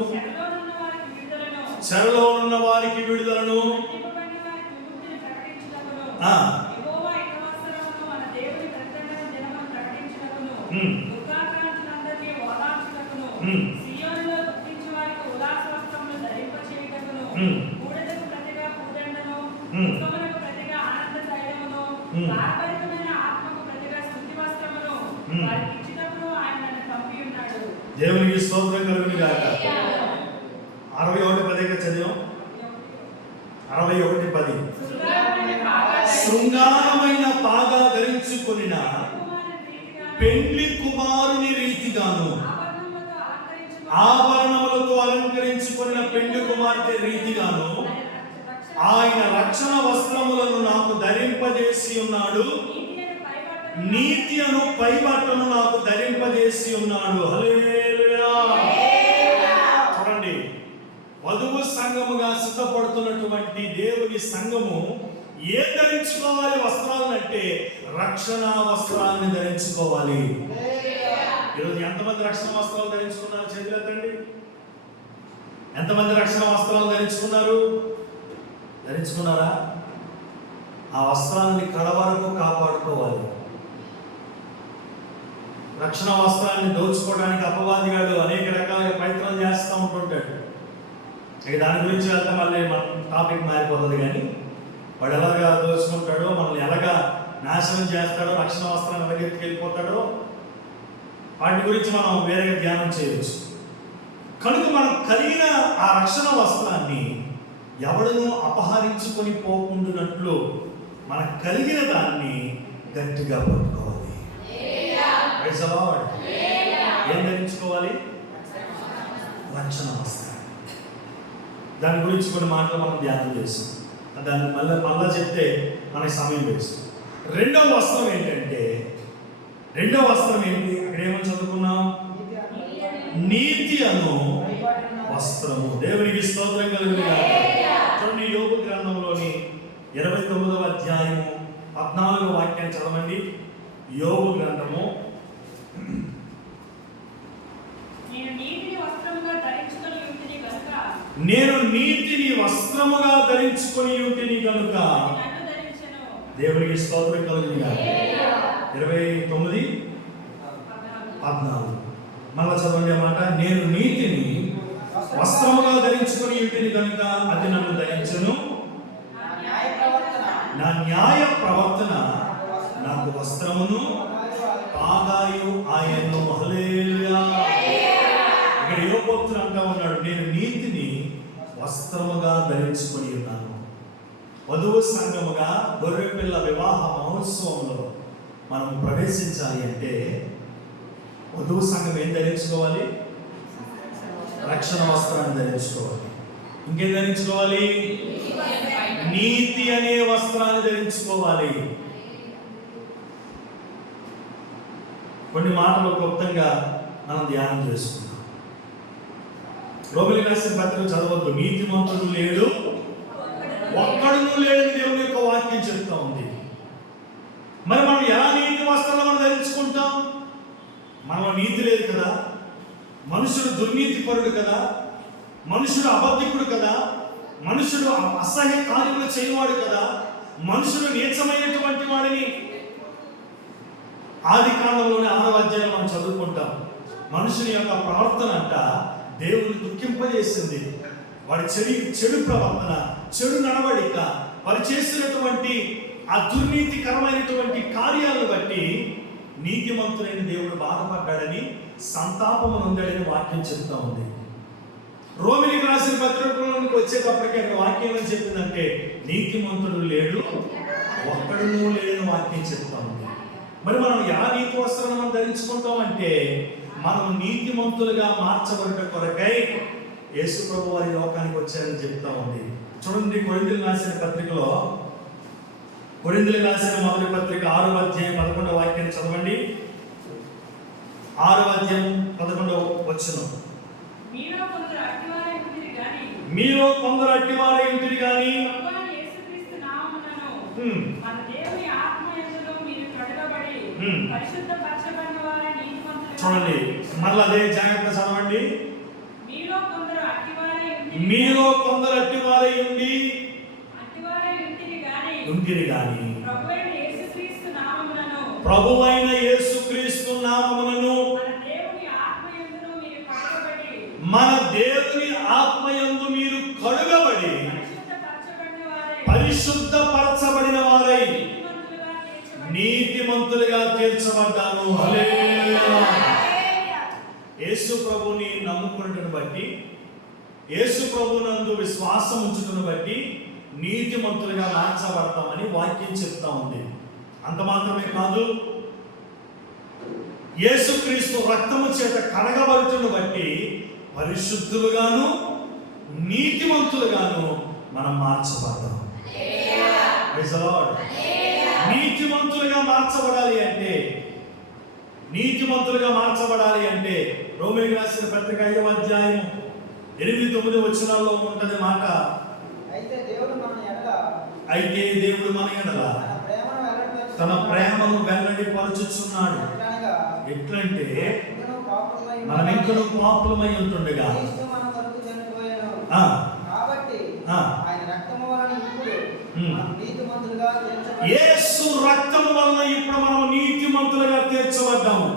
చెరలో ఉన్న వారికి విడుదలను, దేవునికి స్తోత్రం కలుగును గాక. 61:10 చదివాం. 61:10 శృంగారమైన పాగా ధరించుకొనిన పెండ్లి కుమారుని రీతిగాను, ఆభరణములతో అలంకరించుకొనిన పెండ్లి కుమార్తె రీతిగాను ఆయన రక్షణ వస్త్రములను నాకు ధరింపజేసి ఉన్నాడు, నీతి అను పైబట్టను నాకు ధరింపజేసి ఉన్నాడు. హల్లెలూయా. చూడండి, వధువు సంఘముగా సిద్ధపడుతున్నటువంటి దేవుని సంఘము ఏం ధరించుకోవాలి వస్త్రాలను అంటే రక్షణ వస్త్రాన్ని ధరించుకోవాలి. ఈరోజు ఎంతమంది రక్షణ వస్త్రాలు ధరించుకున్నారు? చేతులెత్తండి. ఎంతమంది రక్షణ వస్త్రాలు ధరించుకున్నారా? ఆ వస్త్రాన్ని కడ వరకు కాపాడుకోవాలి. రక్షణ వస్త్రాన్ని దోచుకోవడానికి అపవాదిగాడు అనేక రకాలుగా ప్రయత్నాలు చేస్తూ ఉంటుంటాడు. ఇక దాని గురించి వెళ్తే మళ్ళీ మన టాపిక్ మారిపోతుంది. కానీ వాడు ఎలాగా దోచుకుంటాడో, మనల్ని ఎలాగా నాశనం చేస్తాడో, రక్షణ వస్త్రాన్ని ఎలాగ ఎత్తుకెళ్ళిపోతాడో వాటి గురించి మనం వేరేగా ధ్యానం చేయవచ్చు. కనుక మనం కలిగిన ఆ రక్షణ వస్త్రాన్ని ఎవడనూ అపహరించుకొని పోకుండానట్లు మనకు కలిగిన దాన్ని గట్టిగా పట్టుకోవాలి. ఏం ధరించుకోవాలి? రక్షణ వస్త్రం. దాని గురించి కొన్ని మాటలు మనం ధ్యానం చేస్తాం. దాన్ని మళ్ళా చెప్తే మనకి సమయం వేస్తుంది. రెండవ వస్త్రం ఏంటంటే రెండవ వస్త్రం ఏంటి? అక్కడ ఏమని చదువుకున్నాం? నీతి అను వస్త్రము. దేవునికి స్తోత్రం కలుగునుగాక. చూడండి, యోబు గ్రంథంలోని 29వ అధ్యాయము 14వ వాక్యాన్ని చదవండి. యోబు గ్రంథము. నేను నీతిని వస్త్రముగా ధరించుకొని ఉంటిని గనుక దేవునికి స్తోత్రం కలుగునుగాక. 29:14 మళ్ళా చదవండి మాట. నేను నీతిని వస్త్రముగా ధరించుకొని ఉంటిని కనుక అది నన్ను ధరించును. నా న్యాయ ప్రవర్తన నాకు వస్త్రమును పాగాయు ఆయను. హల్లెలూయా. ఇక్కడ యోబు అంటా ఉన్నాడు, నేను నీతిని వస్త్రముగా ధరించుకొని ఉన్నాను. వధువు సంఘముగా గొర్రెపిల్ల వివాహ మహోత్సవంలో మనం ప్రవేశించాలి అంటే వధువు సంఘం ఏం ధరించుకోవాలి? రక్షణ వస్త్రాన్ని ధరించుకోవాలి. ఇంకేం ధరించుకోవాలి? నీతి అనే వస్త్రాన్ని ధరించుకోవాలి. కొన్ని మాటలు క్లుప్తంగా మనం ధ్యానం చేసుకుందాం. రోమిలికి రాసిన పత్రిక చదవద్దు. నీతిమంతుడు లేడు, ఒక్కడును లేడు, దేవుని యొక్క వాక్యం చెప్తా ఉంది. మరి మనం ఎలా నీతి వస్త్రాలు మనం ధరించుకుంటాం? మనలో నీతి లేదు కదా, మనుషుడు దుర్నీతిపరుడు కదా, మనుషుడు అబద్ధికుడు కదా, మనుషుడు అసహ్య కార్యములు చేయవాడు కదా, మనుషుడు నీచమైనటువంటి వాడిని ఆది కాండంలోని 6వ అధ్యాయంలో మనం చదువుకుంటాం. మనుషుని యొక్క ప్రవర్తన అంట దేవుని దుఃఖింపజేసింది. వాడి చెడు ప్రవర్తన, చెడు నడవడిక, వారు చేసినటువంటి ఆ దుర్నీతికరమైనటువంటి కార్యాలను బట్టి నీతిమంతులైన దేవుడు బాధపడ్డాడని, సంతాపము నొందాడని వాక్యం చెప్తా ఉంది. రోమిలికి రాసిన పత్రికలోనికి వచ్చేటప్పటికి అక్కడ వాక్యం ఏమని చెప్పిందంటే నీతిమంతుడు లేడు, ఒక్కడును లేని వాక్యం చెప్తా ఉంది. మరి మనం ఎలా నీతి వస్త్రాన్ని మనం ధరించుకుంటాం అంటే మనం నీతిమంతులుగా మార్చబడ్డ కొరకై యేసు ప్రభు వారి లోకానికి వచ్చారని చెప్తా ఉంది. చూడండి, కొరింథీయులకు రాసిన పత్రికలో, కొరింథీయులకు రాసిన మొదటి పత్రిక 6వ అధ్యాయం 11వ వాక్యాన్ని చదవండి. 6వ అధ్యాయం 11వ వచనం. మీలో కొందరు అట్టివారై ఉంటిరి గాని చూడండి, మళ్ళీ అదే జాగ్రత్త చదవండి. మీలో కొందరు అట్టివారై ఉంటిరి గాని ప్రభువైన యేసుక్రీస్తు నామములను మన దేవుని ఆత్మయందు మీరు కడుగబడి పరిశుద్ధపరచబడిన వారై నీతిమంతులుగా తీర్చబడ్డాను. హల్లెలూయా. యేసు ప్రభుని నమ్ముకున్నట్టును బట్టి, యేసు ప్రభునందు విశ్వాసం ఉంచుటను బట్టి నీతిమంతులుగా మార్చబడతామని వాక్యం చెప్తా ఉంది. అంత మాత్రమే కాదు, యేసుక్రీస్తు రక్తము చేత కడగబడుటను బట్టి పరిశుద్ధులుగాను నీతిమంతులుగాను మనం మార్చబడతాం. Praise the lord. నీతిమంతులుగా మార్చబడాలి అంటే రోమిలికి రాసిన పత్రిక 5వ అధ్యాయం 8-9 వచనాల్లో ఉంటది మాట. అయితే దేవుడు మన ఎడల తన ప్రేమను వెల్లడిపరచుచున్నాడు. ఎట్లంటే మనం ఇంకనూ పాపులమై ఉంటుండగా యేసు రక్తము వలన ఇప్పుడు మనం నీతిమంతులుగా తీర్చబడ్డాము.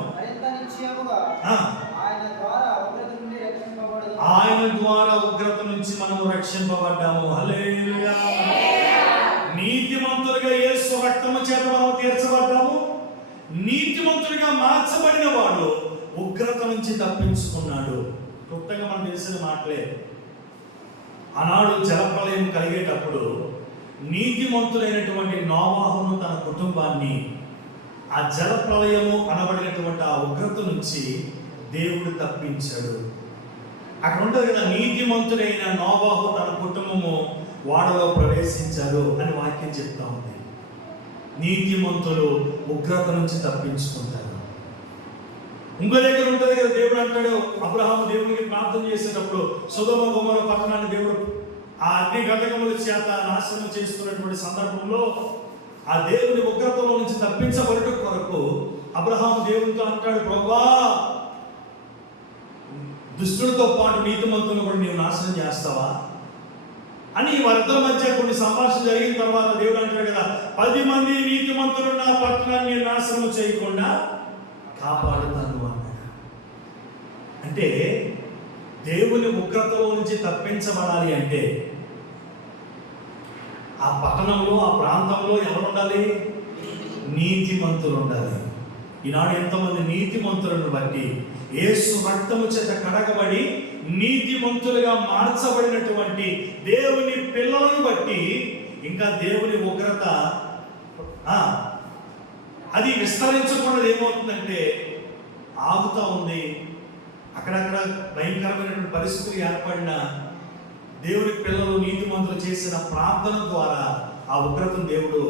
ఆయన ద్వారా ఉగ్రత నుంచి మనము రక్షింపబడ్డాము. హల్లెలూయా. నీతిమంతులుగా యేసు రక్తము చేత మనం తీర్చబడ్డాము. నీతిమంతులుగా మార్చబడిన వాడు ఉగ్రత నుంచి తప్పించుకున్నాడు. క్లుప్తంగా మనం తెలిసిన మాటలే. ఆనాడు జలప్రలయం కలిగేటప్పుడు నీతిమంతులైనటువంటి నోవాహును తన కుటుంబాన్ని ఆ జలప్రలయము అనబడినటువంటి ఆ ఉగ్రత నుంచి దేవుడు తప్పించాడు. అక్కడ ఉంటుంది కదా, నీతిమంతుడైన నోవాహు తన కుటుంబము వాడలో ప్రవేశించారు అని వాక్యం చెప్తా ఉంది. నీతిమంతులు ఉగ్రత నుంచి తప్పించుకుంటారు. ఇంకో దగ్గర ఉంటుంది కదా, దేవుడు అంటాడు, అబ్రహాము దేవునికి ప్రార్థన చేసేటప్పుడు సొదొమ గొమొర్రా పట్టణాన్ని దేవుడు ఆ అగ్ని గంధకముల చేత నాశనం చేస్తున్నటువంటి సందర్భంలో ఆ దేవుని ఉగ్రతలో నుంచి తప్పించబడట కొరకు అబ్రహాము దేవునితో అంటాడు, ప్రభువా దుష్టులతో పాటు నీతిమంతులను కూడా నీవు నాశనం చేస్తావా అని వారిద్దరి మధ్య కొన్ని సంభాషణ జరిగిన తర్వాత దేవుడు అంటాడు కదా, 10 మంది నీతిమంతులు నా పట్టణాన్ని నాశనం చేయకుండా కాపాడుతాను అన్నాడు. అంటే దేవుని ఉగ్రతలో నుంచి తప్పించబడాలి అంటే ఆ పట్టణంలో ఆ ప్రాంతంలో ఎవరు ఉండాలి? నీతిమంతులు ఉండాలి. ఈనాడు ఎంతమంది నీతిమంతులను బట్టి యేసు రక్తము చేత కడగబడి నీతిమంతులుగా మార్చబడినటువంటి దేవుని పిల్లలను బట్టి ఇంకా దేవుని ఉగ్రత అది విస్తరించకుండా ఏమవుతుందంటే ఆగుతూ ఉంది. అక్కడక్కడ భయంకరమైనటువంటి పరిస్థితులు ఏర్పడిన దేవుని పిల్లలు నీతిమంతులు చేసిన ప్రార్థన ద్వారా ఆ ఉగ్రతను దేవుడు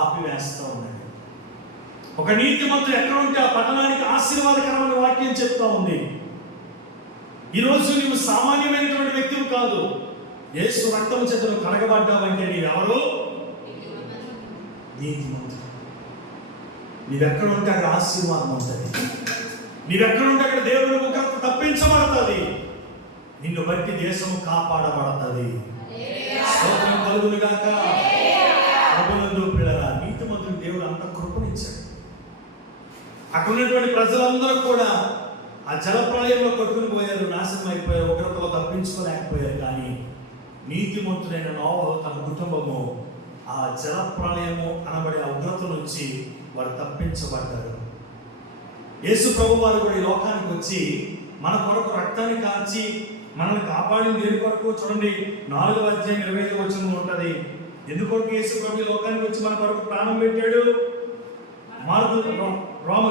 ఆపివేస్తూ ఉన్నాడు. ఒక నీతిమంతుడు ఎక్కడ ఉంటే ఆ పట్టణానికి ఆశీర్వాదకరమైన వాక్యం చెప్తా ఉంది. ఈరోజు నువ్వు సామాన్యమైనటువంటి వ్యక్తివి కాదు. యేసు రక్తము చేత నువ్వు కడగబడ్డావంటే నీవెవరు? నీతిమంతుడు. నీవెక్కడ ఉంటే అక్కడ ఆశీర్వాదం ఉంటుంది. నీవెక్కడ ఉంటే అక్కడ దేవుని ఉగ్రత తప్పించబడుతుంది. నిన్ను బట్టి దేశము కాపాడబడుతుంది. స్తోత్రం కలుగును గాక. ప్రభునందు పిల్లరా, నీతిమంతుడికి దేవుడు అంత కృపనిచ్చాడు. అక్కడ ఉన్నటువంటి ప్రజలందరూ కూడా ఆ జలప్రళయంలో కొట్టుకుని పోయారు, నాశనం అయిపోయారు, ఉగ్రతలో తప్పించుకోలేకపోయారు. కానీ నీతిమంతుడైన నోవహు తన కుటుంబము ఆ జలప్రళయము అనబడే ఆ ఉగ్రత నుంచి వారు తప్పించబడ్డారు. యేసు ప్రభు వారు కూడా ఈ లోకానికి వచ్చి మన కొరకు రక్తాన్ని కాల్చి మనల్ని కాపాడింది దేని కొరకు? చూడండి, 4వ అధ్యాయం 25వ వచనం ఉంటుంది. ఎందుకొరకు యేసు ప్రభు ఈ లోకానికి వచ్చి మన కొరకు ప్రాణం పెట్టాడు?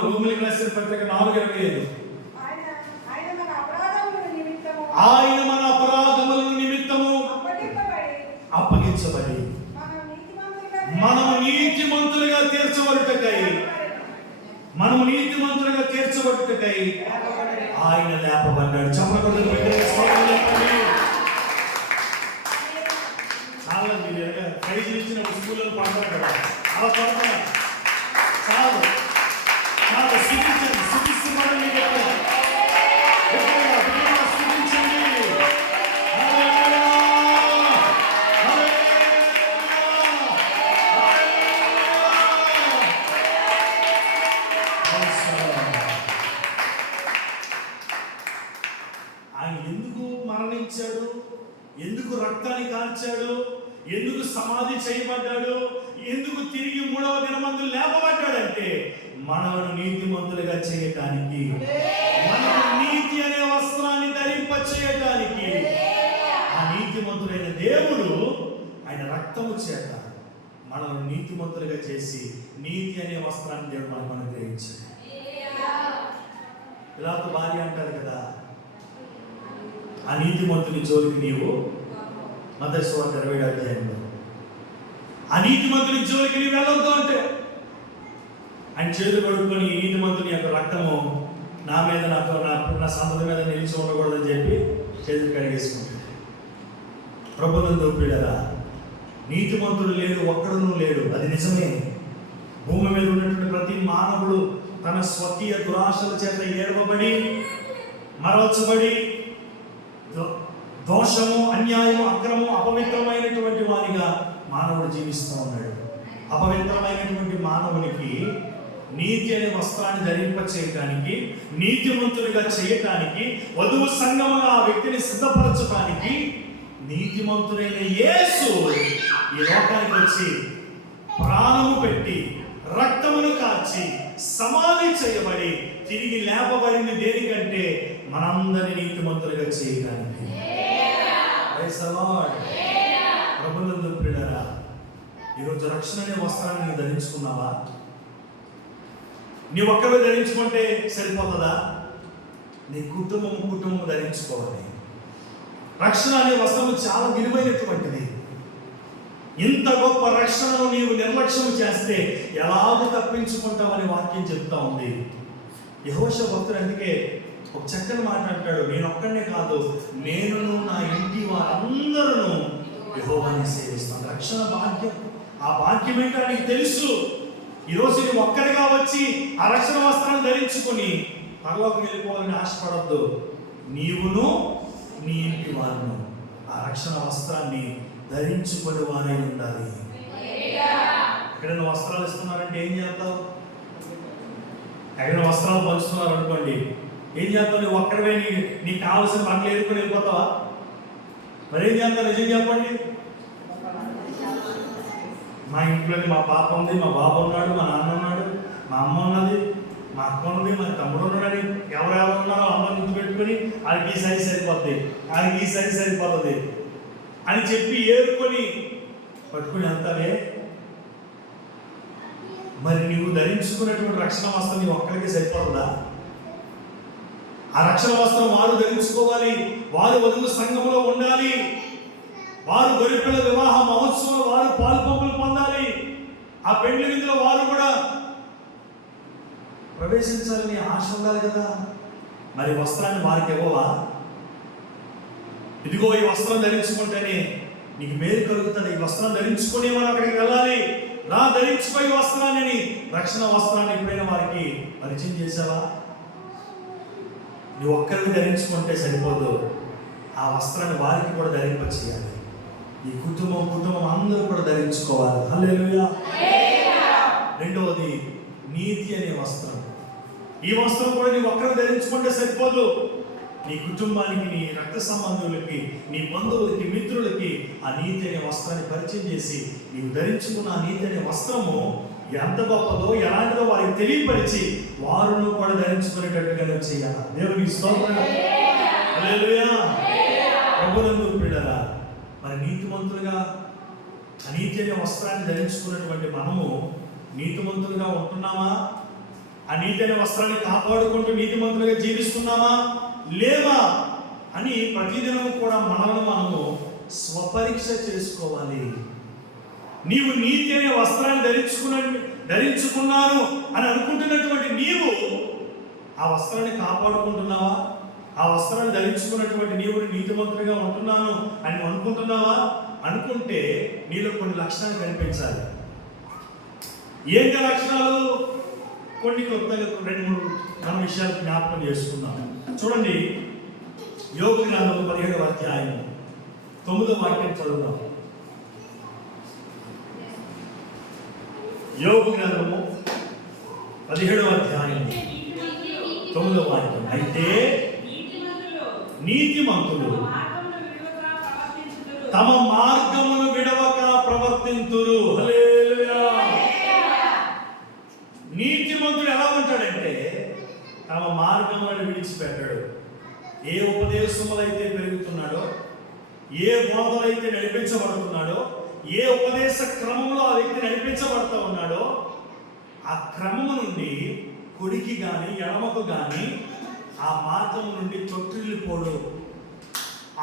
రోమిలికి రాసిన పత్రిక 4:25. ఆయన మన అపరాధముల నిమిత్తము అప్పగించబడి మనము నీతిమంతులుగా తీర్చబడుటకై ఆయన లేపబడ్డాడు. చెప్పబడి చాలా ప్రైజ్ ఇచ్చినప్పుడు స్కూల్లో పడతారు కదా, అలా పడుతున్నారు. చాలు చాలా శుద్ధించండి. ఆయన ఎందుకు మరణించాడు? ఎందుకు రక్తాన్ని కాల్చాడు? ఎందుకు సమాధి చేయబడ్డాడు? ఎందుకు తిరిగి 3వ దినమందు లేపబడ్డాడంటే మనల్ని నీతిమంతులుగా చేయటానికి, మనల్ని నీతి అనే వస్త్రాన్ని ధరింప చేయటానికి. ఆ నీతిమంతుడైన దేవుడు ఆయన రక్తము చేత మనల్ని నీతిమంతులుగా చేసి నీతి అనే వస్త్రాన్ని దేవుడు మనకు అనుగ్రహించాడు. పిలాతు భార్య అంటారు కదా, ఆ నీతిమంతుని జోలికి నీవు, మత్తయి సువార్త 20వ అధ్యాయంలో, ఆ నీతిమంతుని జోలికి నీవు వెళ్ళొద్దు అంటే ఆయన చేతులు కడుక్కొని ఈ నీతిమంతుని యొక్క రక్తము నా మీద, నా సంపద మీద నిలిచి ఉండకూడదని చెప్పి చేతులు కడిగేసుకుంటాడు. ప్రభునందు ప్రియులారా, నీతిమంతుడు లేడు, ఒక్కడునూ లేడు. అది నిజమే. భూమి మీద ఉన్నటువంటి ప్రతి మానవుడు తన స్వకీయ దురాశల చేత ఏడవబడి, మరల్చబడి, దోషము, అన్యాయము, అక్రమము, అపవిత్రమైనటువంటి వారిగా మానవుడు జీవిస్తూ ఉన్నాడు. అపవిత్రమైనటువంటి మానవునికి నీతి అనే వస్త్రాన్ని ధరింప చేయటానికి, నీతిమంతుడిగా చేయటానికి, వధువు సంగముగా ఆ వ్యక్తిని సిద్ధపరచడానికి నీతిమంతుడైన యేసు ఈ లోకానికి వచ్చి ప్రాణము పెట్టి రక్తమును కాచి సమాధి చేయబడి తిరిగి లేపబడింది దేనికంటే మనందరినీ నీతిమంతులుగా చేయడానికి. ప్రభునందు ప్రియులారా, ఈరోజు రక్షణ అనే వస్త్రాన్ని ధరించుకున్నావా? నీ ఒక్కరు ధరించుకుంటే సరిపోతుందా? నీ కుటుంబము ధరించుకోవాలి. రక్షణ అనే వస్త్రము చాలా విలువైనటువంటిది. ఇంత గొప్ప రక్షణను నీవు నిర్లక్ష్యం చేస్తే ఎలాగో తప్పించుకుంటావని వాక్యం చెప్తా ఉంది. యెహోషువ భక్తుడు అందుకే ఒక చక్కని మాట అంటాడు, నేను ఒక్కడనే కాదు, నేనును నా ఇంటి వారందరూ యెహోవాని సేవిస్తాను. రక్షణ భాగ్యం, ఆ భాగ్యం ఏంటో నీకు తెలుసు. ఈరోజు నువ్వు ఒక్కడిగా వచ్చి ఆ రక్షణ వస్త్రాన్ని ధరించుకొని పరలోకం వెళ్ళిపోవాలని ఆశపడద్దు. నీవును నీ ఇంటి వారును ఆ రక్షణ వస్త్రాన్ని ధరించుకొని వారై ఉండాలి. ఎక్కడైనా వస్త్రాలు ఇస్తున్నారంటే ఏం చేస్తావు? ఎక్కడైనా వస్త్రాలు పంచుతున్నారు అనుకోండి, ఏం చేస్తావు? నువ్వు ఒక్కడవే నీకు కావాల్సిన బట్టలు ఏరుకొని వెళ్ళిపోతావా? మరేం చేస్తావు? నిజం చెప్పండి. మా ఇంట్లోని మా పాప ఉంది, మా బాబు ఉన్నాడు, మా నాన్న ఉన్నాడు, మా అమ్మ ఉన్నది, మా అక్క ఉన్నది, మా తమ్ముడు ఉన్నాడని ఎవరెవరు ఉన్నారో అందరూ గుర్తు పెట్టుకొని వాళ్ళకి ఈ సైజు సరిపోద్ది, వాళ్ళకి ఈ సైజు సరిపోతుంది అని చెప్పి ఏరుకొని పట్టుకుని అంతావే. మరి నువ్వు ధరించుకున్నటువంటి రక్షణ వస్త్రం నీ ఒక్కరికి సరిపోతుందా? ఆ రక్షణ వస్త్రం వారు ధరించుకోవాలి, వారు వధువు సంఘంలో ఉండాలి, వారు గొర్రెపిల్ల వివాహ మహోత్సవం వారు పాలుపంపులు పొందాలి, ఆ పెళ్లి విందులో వారు కూడా ప్రవేశించాలని ఆశ ఉండాలి కదా. మరి వస్త్రాన్ని వారికి ఇవ్వవా? ఇదిగో ఈ వస్త్రం ధరించుకుంటేనే నీకు మేలు కలుగుతుంది, ఈ వస్త్రం ధరించుకొని మనం అక్కడికి వెళ్ళాలి, నా ధరించుకోయి వస్త్రాన్ని, రక్షణ వస్త్రాన్ని ఎప్పుడైనా వారికి పరిచయం చేసావా? నువ్వు ఒక్కరికి ధరించుకుంటే సరిపోదు, ఆ వస్త్రాన్ని వారికి కూడా ధరింపచేయాలి. ఈ కుటుంబం అందరూ కూడా ధరించుకోవాలి. హల్లెలూయా. రెండవది నీతి అనే వస్త్రం. ఈ వస్త్రం కూడా నీ ఒక్కరు ధరించుకుంటే సరిపోదు, నీ కుటుంబానికి, నీ రక్త సంబంధులకి, నీ బంధువులకి, మిత్రులకి ఆ నీతి అనే వస్త్రాన్ని పరిచయం చేసి నీవు ధరించుకున్న ఆ నీతి అనే వస్త్రము ఎంత గొప్పదో ఎలాంటిదో వారికి తెలియపరిచి వారును కూడా ధరించుకునేటట్టుగా చేయాలి. దేవునికి స్తోత్రం. హల్లెలూయా. ప్రభువునందు ప్రియులారా, మరి నీతిమంతులుగా ఆ నీతి అనే వస్త్రాన్ని ధరించుకున్నటువంటి మనము నీతిమంతులుగా ఉంటున్నామా? ఆ నీతి అనే వస్త్రాన్ని కాపాడుకుంటూ నీతిమంతులుగా జీవిస్తున్నామా లేవా అని ప్రతిదినం కూడా మనము స్వపరీక్ష చేసుకోవాలి. నీవు నీతి అనే వస్త్రాన్ని ధరించుకున్నాను అని అనుకుంటున్నటువంటి నీవు ఆ వస్త్రాన్ని కాపాడుకుంటున్నావా? ఆ వస్త్రాన్ని ధరించుకున్నటువంటి నీవు నీతిమంతుడిగా ఉంటున్నాను అని అనుకుంటున్నావా? అనుకుంటే నీలో కొన్ని లక్షణాలు కనిపించాలి. ఏంటి లక్షణాలు? కొన్ని కొత్తగా 2-3 మన విషయాలు జ్ఞాపకం చేసుకుందాం. చూడండి, యోబు గ్రంథం 17వ అధ్యాయం 9వ వాక్యం చదువుదాం. యోబు గ్రంథము 17వ అధ్యాయం 9వ వాక్యం. అయితే నీతిమంతులు తమ మార్గమును విడవక ప్రవర్తింతురు. హల్లెలూయా. నీతిమంతుడు ఎలా ఉంటాడంటే తమ మార్గములను విడిచిపెట్టాడు. ఏ ఉపదేశములైతే పెరుగుతున్నాడో, ఏ బోధలైతే నడిపించబడుతున్నాడో, ఏ ఉపదేశ క్రమంలో ఆ వ్యక్తి నడిపించబడుతూ ఉన్నాడో ఆ క్రమము నుండి కుడికి కానీ ఎడమకు కానీ ఆ మార్గము నుండి తొట్టిల్లిపోడు.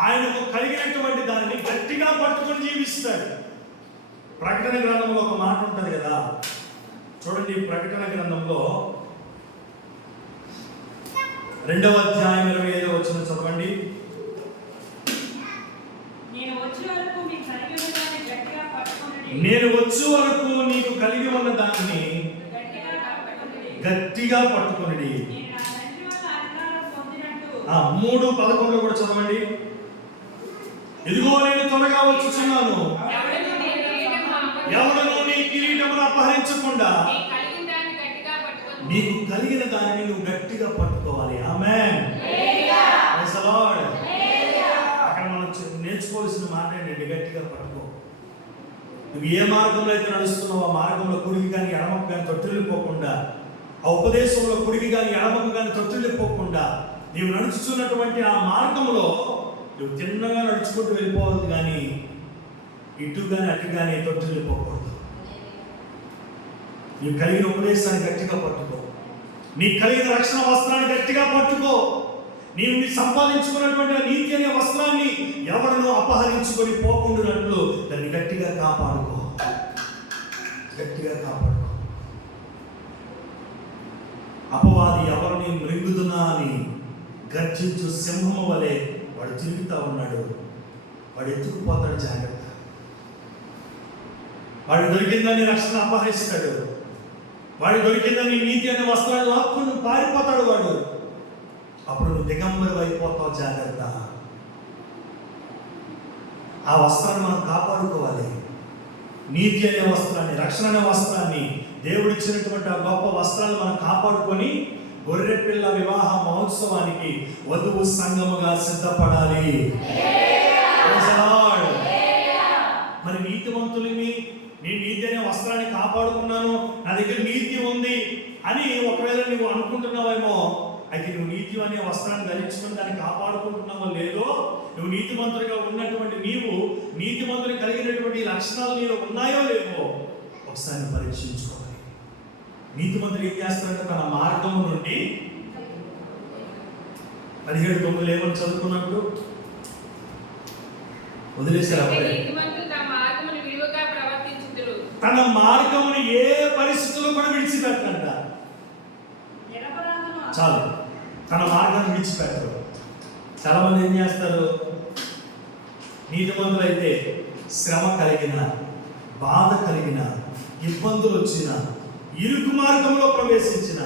ఆయనకు కలిగినటువంటి దానిని గట్టిగా పట్టుకొని జీవిస్తాడు. ప్రకటన గ్రంథంలో ఒక మాట ఉంటుంది కదా, చూడండి. ప్రకటన గ్రంథంలో 2వ అధ్యాయం 25వ వచనం చదవండి. నేను వచ్చే వరకు నీకు కలిగి ఉన్న దాన్ని గట్టిగా పట్టుకొనిడి. 3:11 కూడా చదవండి. ఇదిగో నేను త్వరగా వచ్చుచున్నాను, ఎవడను నీ కిరీటమును అపహరించకుండా నీకు కలిగిన దానిని నువ్వు గట్టిగా పట్టుకోవాలి. ఆమేన్. Praise the Lord. అక్కడ మనం నేర్చుకోవాల్సిన మాట ఏంటంటే గట్టిగా పట్టుకో. నువ్వు ఏ మార్గంలో అయితే నడుస్తున్నావో ఆ మార్గంలో కుడికి కానీ ఎడమకు కానీ తొట్టిల్లిపోకుండా, ఆ ఉపదేశంలో కుడికి కానీ ఎడమకు కానీ తొట్టిల్లిపోకుండా నీవు నడుచుతున్నటువంటి ఆ మార్గంలో నువ్వు తిన్నగా నడుచుకుంటూ వెళ్ళిపోవద్దు, కానీ ఇటు కానీ అటు కానీ తొట్టిల్లిపోకూడదు. నీవు కలిగిన ఉపదేశాన్ని గట్టిగా పట్టుకో, నీకు కలిగిన రక్షణ వస్త్రాన్ని గట్టిగా పట్టుకో. నీవు సంపాదించుకున్నటువంటి నీతి అనే వస్త్రాన్ని ఎవరినో అపహరించుకొని పోకుండానట్లు దాన్ని గట్టిగా కాపాడుకో, గట్టిగా కాపాడుకో. అపవాది ఎవరిని మృంగుతున్నా అని గర్జించు సింహము వలె వాడు తిరుగుతూ ఉన్నాడు. వాడు ఎత్తుకుపోతాడు, జాగ్రత్త. వాడు దొరికిందని రక్షణ అపహరిస్తాడు. వాడు దొరికిందని నీతి అనే వస్త్రాలు లాక్కుని పారిపోతాడు వాడు. అప్పుడు నువ్వు దిగంబరు అయిపోతావు, జాగ్రత్త. ఆ వస్త్రాన్ని మనం కాపాడుకోవాలి. నీతి అనే వస్త్రాన్ని, రక్షణ అనే వస్త్రాన్ని, దేవుడు ఇచ్చినటువంటి ఆ గొప్ప వస్త్రాలు మనం కాపాడుకొని గొర్రెపిల్ల వివాహ మహోత్సవానికి వధువు సంఘముగా సిద్ధపడాలి. మరి నీతివంతులని, నేను నీతి అనే వస్త్రాన్ని కాపాడుకున్నాను, నా దగ్గర నీతి ఉంది అని ఒకవేళ నువ్వు అనుకుంటున్నావేమో, అయితే నువ్వు నీతి అనే వస్త్రాన్ని ధరించుకుని దాన్ని కాపాడుకుంటున్నావో లేదో, నువ్వు నీతిమంతుడిగా ఉన్నటువంటి నీవు నీతిమంతుని కలిగినటువంటి లక్షణాలు నీలో ఉన్నాయో లేవో ఒకసారి పరీక్షించుకోవాలి. నీతిమంతుడు ఏం చేస్తాడంటే తన మార్గం నుండి 17:9 ఏమని చదువుకున్నప్పుడు వదిలేశారు. తన మార్గమును ఏ పరిస్థితుల్లో కూడా విడిచిపెట్టంట. చాలు, తన మార్గాన్ని విడిచిపెట్టరు. చాలా మంది ఏం చేస్తారు, నీతిమంతులు అయితే శ్రమ కలిగిన, బాధ కలిగిన, ఇబ్బందులు వచ్చిన, ఇరుకు మార్గంలో ప్రవేశించిన,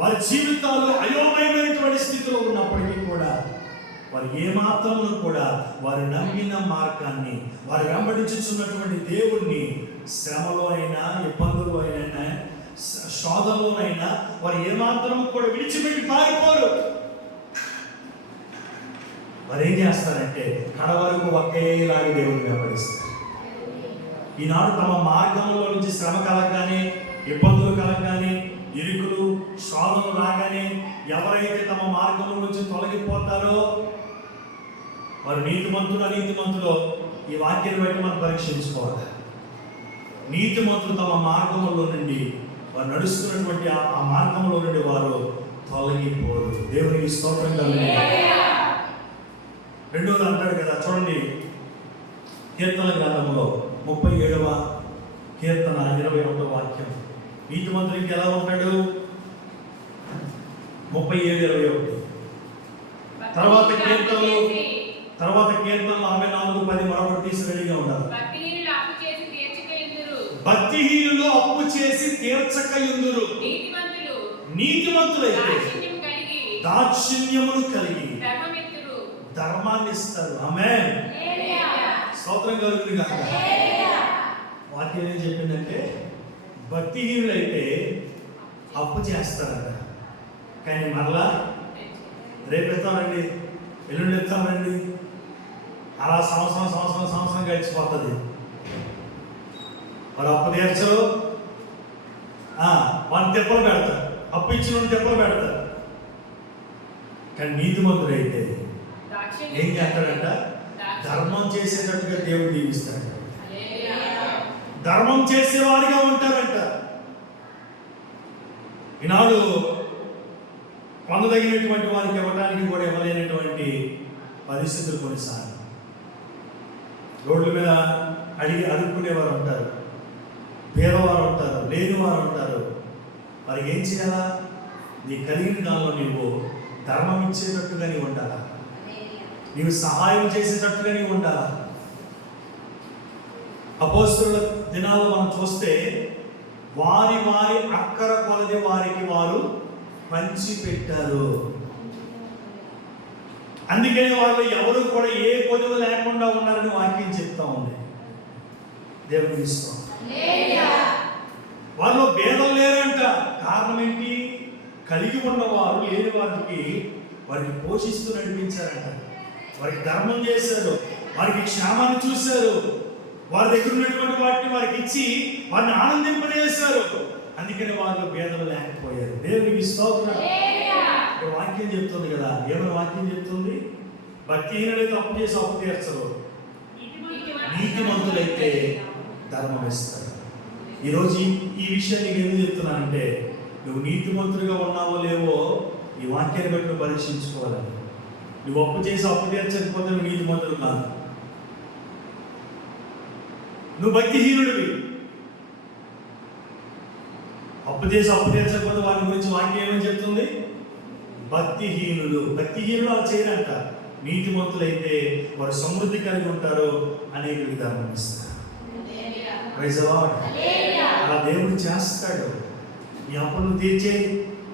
వారి జీవితాల్లో అయోమయమైనటువంటి స్థితిలో ఉన్నప్పటికీ కూడా వారు ఏమాత్రము కూడా వారు నమ్మిన మార్గాన్ని, వారు వెంబడించుచున్నటువంటి దేవుణ్ణి శ్రమలో అయినా, ఇబ్బందులు అయినా, శోధనలోనైనా వారు ఏమాత్రము కూడా విడిచిపెట్టి పారిపోరు. వారు ఏం చేస్తారంటే కడ వరకు ఒకేలాగా దేవుడిని వెంబడిస్తారు. ఈనాడు తమ మార్గంలో నుంచి శ్రమ కలగగానే, ఇబ్బందులు కలగగానే, ఇరుకులు శోధనలు రాగానే ఎవరైతే తమ మార్గంలో నుంచి తొలగిపోతారో వారు నీతిమంతులు అనీతిమంతులో ఈ వాక్యాన్ని బట్టి మనం పరీక్షించుకోవాలి. నీతిమంతులు తమ మార్గంలో నుండి వారు నడుస్తున్నటువంటి ఆ మార్గంలో నుండి వారు తొలగిపోరు. దేవునికి స్తోత్రం కలుగును. రెండోది అంటాడు కదా, చూడండి, కీర్తన గ్రంథంలో 37వ కీర్తన 21వ వాక్యం. నీతిమంతునికి ఎలా ఉంటాడు? 37:21. తర్వాత కీర్తనలు 64:10 మరొకటి తీసి రెడీగా ఉండాలి. భక్తిహీనులు అప్పు చేసి తీర్చకయుందురు, నీతిమంతులైతే దాక్షిణ్యమును కలిగి ధర్మాన్ని ఇస్తారు. ఆమేన్. స్తోత్రం కలుగును గాక. వాక్యం ఏం చెప్పిందంటే భక్తిహీనులైతే అప్పు చేస్తారంట, కానీ మరలా రేపు ఎత్తామండి, ఎల్లుండి ఎత్తామండి, అలా సంవత్సరం గడిచిపోతుంది. వాడు అప్పు తీర్చరు, వాడిని తెప్పలు పెడతారు, అప్పు ఇచ్చిన తెప్పలు పెడతారు. కానీ నీతిమంతుడైతే ఏం చేస్తాడంట? ధర్మం చేసేటట్టుగా దేవుడు దీవిస్తాడు. ధర్మం చేసేవాడిగా ఉంటారంట. ఈనాడు పొందదగినటువంటి వారికి ఇవ్వడానికి కూడా ఇవ్వలేనటువంటి పరిస్థితులు కొన్నిసార్లు. రోడ్ల మీద అడుక్కునేవారు ఉంటారు, పేదవారు ఉంటారు, లేనివారు ఉంటారు. వారికి ఏం చేయాలా? నీ కలిగిన దానిలో నీవు ధర్మం ఇచ్చేటట్టుగా నీవు ఉండాలా, నీవు సహాయం చేసేటట్టుగా నీవు ఉండాలా. అపోస్తలుల దినాల్లో మనం చూస్తే వారి అక్కర కొలది వారికి వారు పంచి పెట్టారు. అందుకని వాళ్ళు ఎవరు కూడా ఏ కొదువు లేకుండా ఉన్నారని వాక్యం చెప్తా ఉంది. దేవుని ఇష్టం. వాళ్ళు భేదం లేరంట. కారణం ఏంటి? కలిగి ఉన్నవారు లేని వారికి పోషిస్తూ నడిపించారంట. వారికి ధర్మం చేశారు, వారికి క్షేమాన్ని చూశారు, వారి దగ్గర ఉన్నటువంటి వాటిని వారికి ఇచ్చి వారిని ఆనందింపజేశారు. అందుకని వాళ్ళు భేదం లేకపోయారు. దేవునికి స్తోత్రం. వాక్యం చెప్తుంది కదా, ఏమైనా వాక్యం చెప్తుంది? భక్తిహీనులైతే అప్పు చేసి అప్పు తీర్చరు, నీతిమంతులైతే ధర్మం ఇస్తారు. ఈరోజు ఈ విషయాన్ని నేను ఎందుకు చెప్తున్నానంటే, నువ్వు నీతిమంతుడిగా ఉన్నావో లేవో ఈ వాక్యాన్ని బట్టి నువ్వు పరీక్షించుకోవాలని. నువ్వు అప్పు చేసి అప్పు తీర్చకపోతే నువ్వు నీతిమంతుడు కాదు, నువ్వు భక్తిహీనుడివి. అప్పు అప్పు తీర్చకపోతే వారి గురించి వాక్యం ఏమని చెప్తుంది? భక్తిహీనులు అలా చేయరంట. నీతిమంతులైతే వారు సమృద్ధి కలిగి ఉంటారు, అనేకులకు ధర్మం ఇస్తారు. Praise the Lord. అలా దేవుడు చేస్తాడు. నీ అప్పులను తీర్చే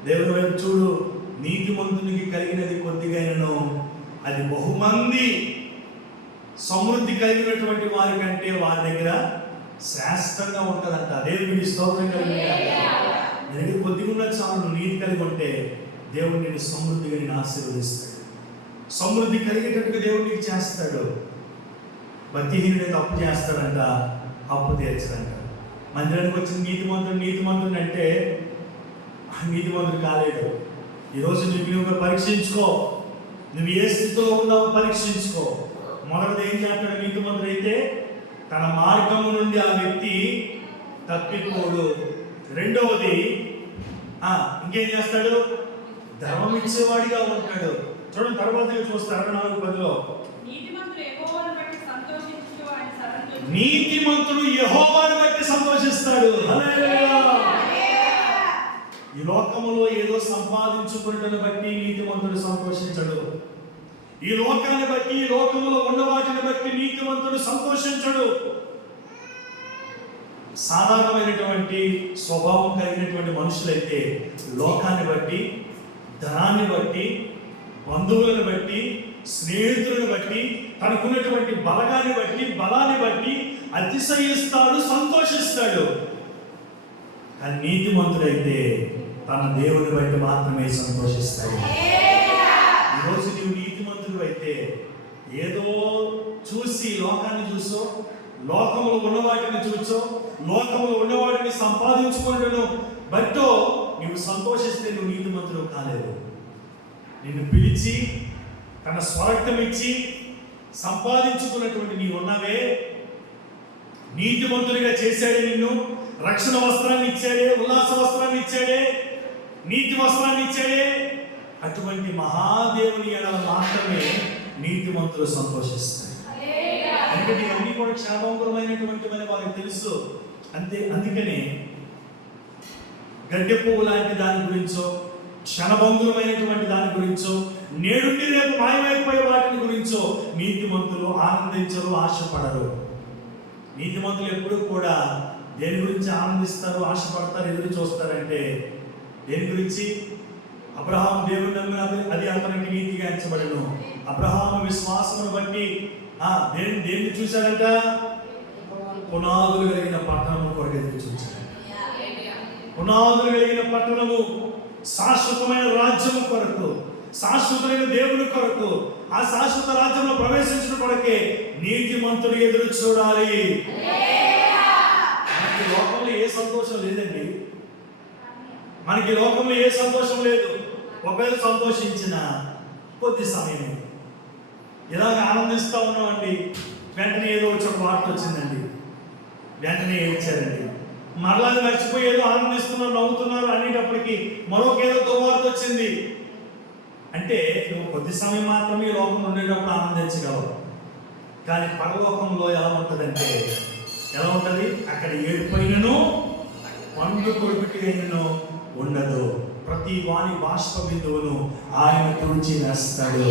దేవుని వైపు చూడు. నీతిమంతునికి కలిగినది కొద్దిగానను అది బహుమంది సమృద్ధి కలిగినటువంటి వారి కంటే వారి దగ్గర శ్రేష్టంగా ఉంటుందంట. దేవుడికి స్తోత్రం కలిగి నీ దగ్గర కొద్దిగా ఉన్న చాలు, నువ్వు నీతి కలిగి ఉంటే దేవుడు నేను సమృద్ధిగా నేను ఆశీర్వదిస్తాడు. సమృద్ధి కలిగేటట్టుగా దేవుడు నీకు చేస్తాడు. భక్తిహీనుడైతే అప్పు చేస్తాడంట, అప్పు తీర్చడంట. మందిరానికి వచ్చిన నీతిమంతుడు అంటే నీతిమంతుడు కాలేడు. ఈరోజు నువ్వు పరీక్షించుకో, నువ్వు ఏ స్థితిలో ఉన్నావో పరీక్షించుకో. మొదటిది ఏం చేస్తాడు? నీతిమంతుడు అయితే తన మార్గము నుండి ఆ వ్యక్తి తప్పిపోడు. రెండవది ఇంకేం చేస్తాడు? ధర్మం ఇచ్చేవాడిగా ఉంటాడు. చూడండి తర్వాత చూస్తారు 64:10. నీతిమంతుడు యెహోవాను బట్టి సంతోషిస్తాడు. ఈ లోకములో ఏదో సంపాదించుకున్నటను బట్టి నీతిమంతుడు సంతోషించడు. ఈ లోకాన్ని బట్టి, ఈ లోకములో ఉన్న వాటిని బట్టి నీతిమంతుడు సంతోషించడు. సాధారణమైనటువంటి స్వభావం కలిగినటువంటి మనుషులైతే లోకాన్ని బట్టి, ధనాన్ని బట్టి, బంధువులను బట్టి, స్నేహితులను బట్టి, తనకున్నటువంటి బలాన్ని బట్టి అతిశయిస్తాడు, సంతోషిస్తాడు. కానీ నీతిమంతుడైతే తన దేవుని బట్టి మాత్రమే సంతోషిస్తాడు. ఈరోజు నీవు నీతిమంతుడు అయితే ఏదో చూసి లోకాన్ని చూసో, లోకములో ఉన్నవాటిని చూసో, లోకములో ఉన్నవాటిని సంపాదించుకోవడం బట్టో నీవు సంతోషిస్తే నువ్వు నీతిమంతుడు కాలేదు. నిన్ను పిలిచి తన స్వరక్తం ఇచ్చి సంపాదించుకున్నటువంటి నీవు ఉన్నావే, నీతిమంతుడిగా చేశాడే, నిన్ను రక్షణ వస్త్రాన్ని ఇచ్చాడే, ఉల్లాస వస్త్రాన్ని ఇచ్చాడే, నీతి వస్త్రాన్ని ఇచ్చాడే. అటువంటి మహాదేవుని ఎడల మాత్రమే నీతిమంతులు సంతోషిస్తారు. ఎందుకంటే ఇవన్నీ కూడా క్షణభంగురమైనటువంటివని వారికి తెలుసు. అందుకనే గడ్డె పువ్వు లాంటి దాని గురించో, క్షణభంగురమైనటువంటి దాని గురించో, నేడుండి రేపు మాయమైపోయే వాటిని గురించో నీతిమంతులు ఆనందించరు, ఆశపడరు. నీతిమంతులు ఎప్పుడు కూడా దేని గురించి ఆనందిస్తారు, ఆశపడతారు, ఎదురు చూస్తారంటే దేని గురించి? అబ్రహాము దేవుని నమ్మిన అది అతనికి నీతిగా ఎంచబడెను. అబ్రహాము విశ్వాసమును బట్టి దేన్ని చూశాడంట? పునాదులు కలిగిన పట్టణము కొరకు ఎదురు చూశాడు. పునాదులు కలిగిన పట్టణము, శాశ్వతమైన రాజ్యము కొరకు, శాశ్వతమైన దేవుని కొరకు, ఆ శాశ్వత రాజ్యంలో ప్రవేశించిన కొరకే నీతిమంతుడు ఎదురు చూడాలి. మనకి లోకంలో ఏ సంతోషం లేదండి. మనకి లోకంలో ఏ సంతోషం లేదు. ఒకవేళ సంతోషించిన కొద్ది సమయం ఇలాగ ఆనందిస్తూ ఉన్నామండి, వెంటనే ఏదో వచ్చి ఒక వార్త వచ్చిందండి, వెంటనే ఏడ్చారండి. మరలా మర్చిపోయి ఏదో ఆనందిస్తున్నారు, నవ్వుతున్నారు అనేటప్పటికీ మరొకేదో దుర్వార్త వచ్చింది. అంటే నువ్వు కొద్ది సమయం మాత్రమే ఈ లోకంలో ఉండేటప్పుడు ఆనందించగలవు. కానీ పరలోకంలో ఎలా ఉంటుందంటే, ఎలా ఉంటుంది? అక్కడ ఏడుపైనను పండు కొడుకుటి అయినను ఉండదు. ప్రతి వాని బాష్ప బిందువును ఆయన తుడిచి వేస్తాడు.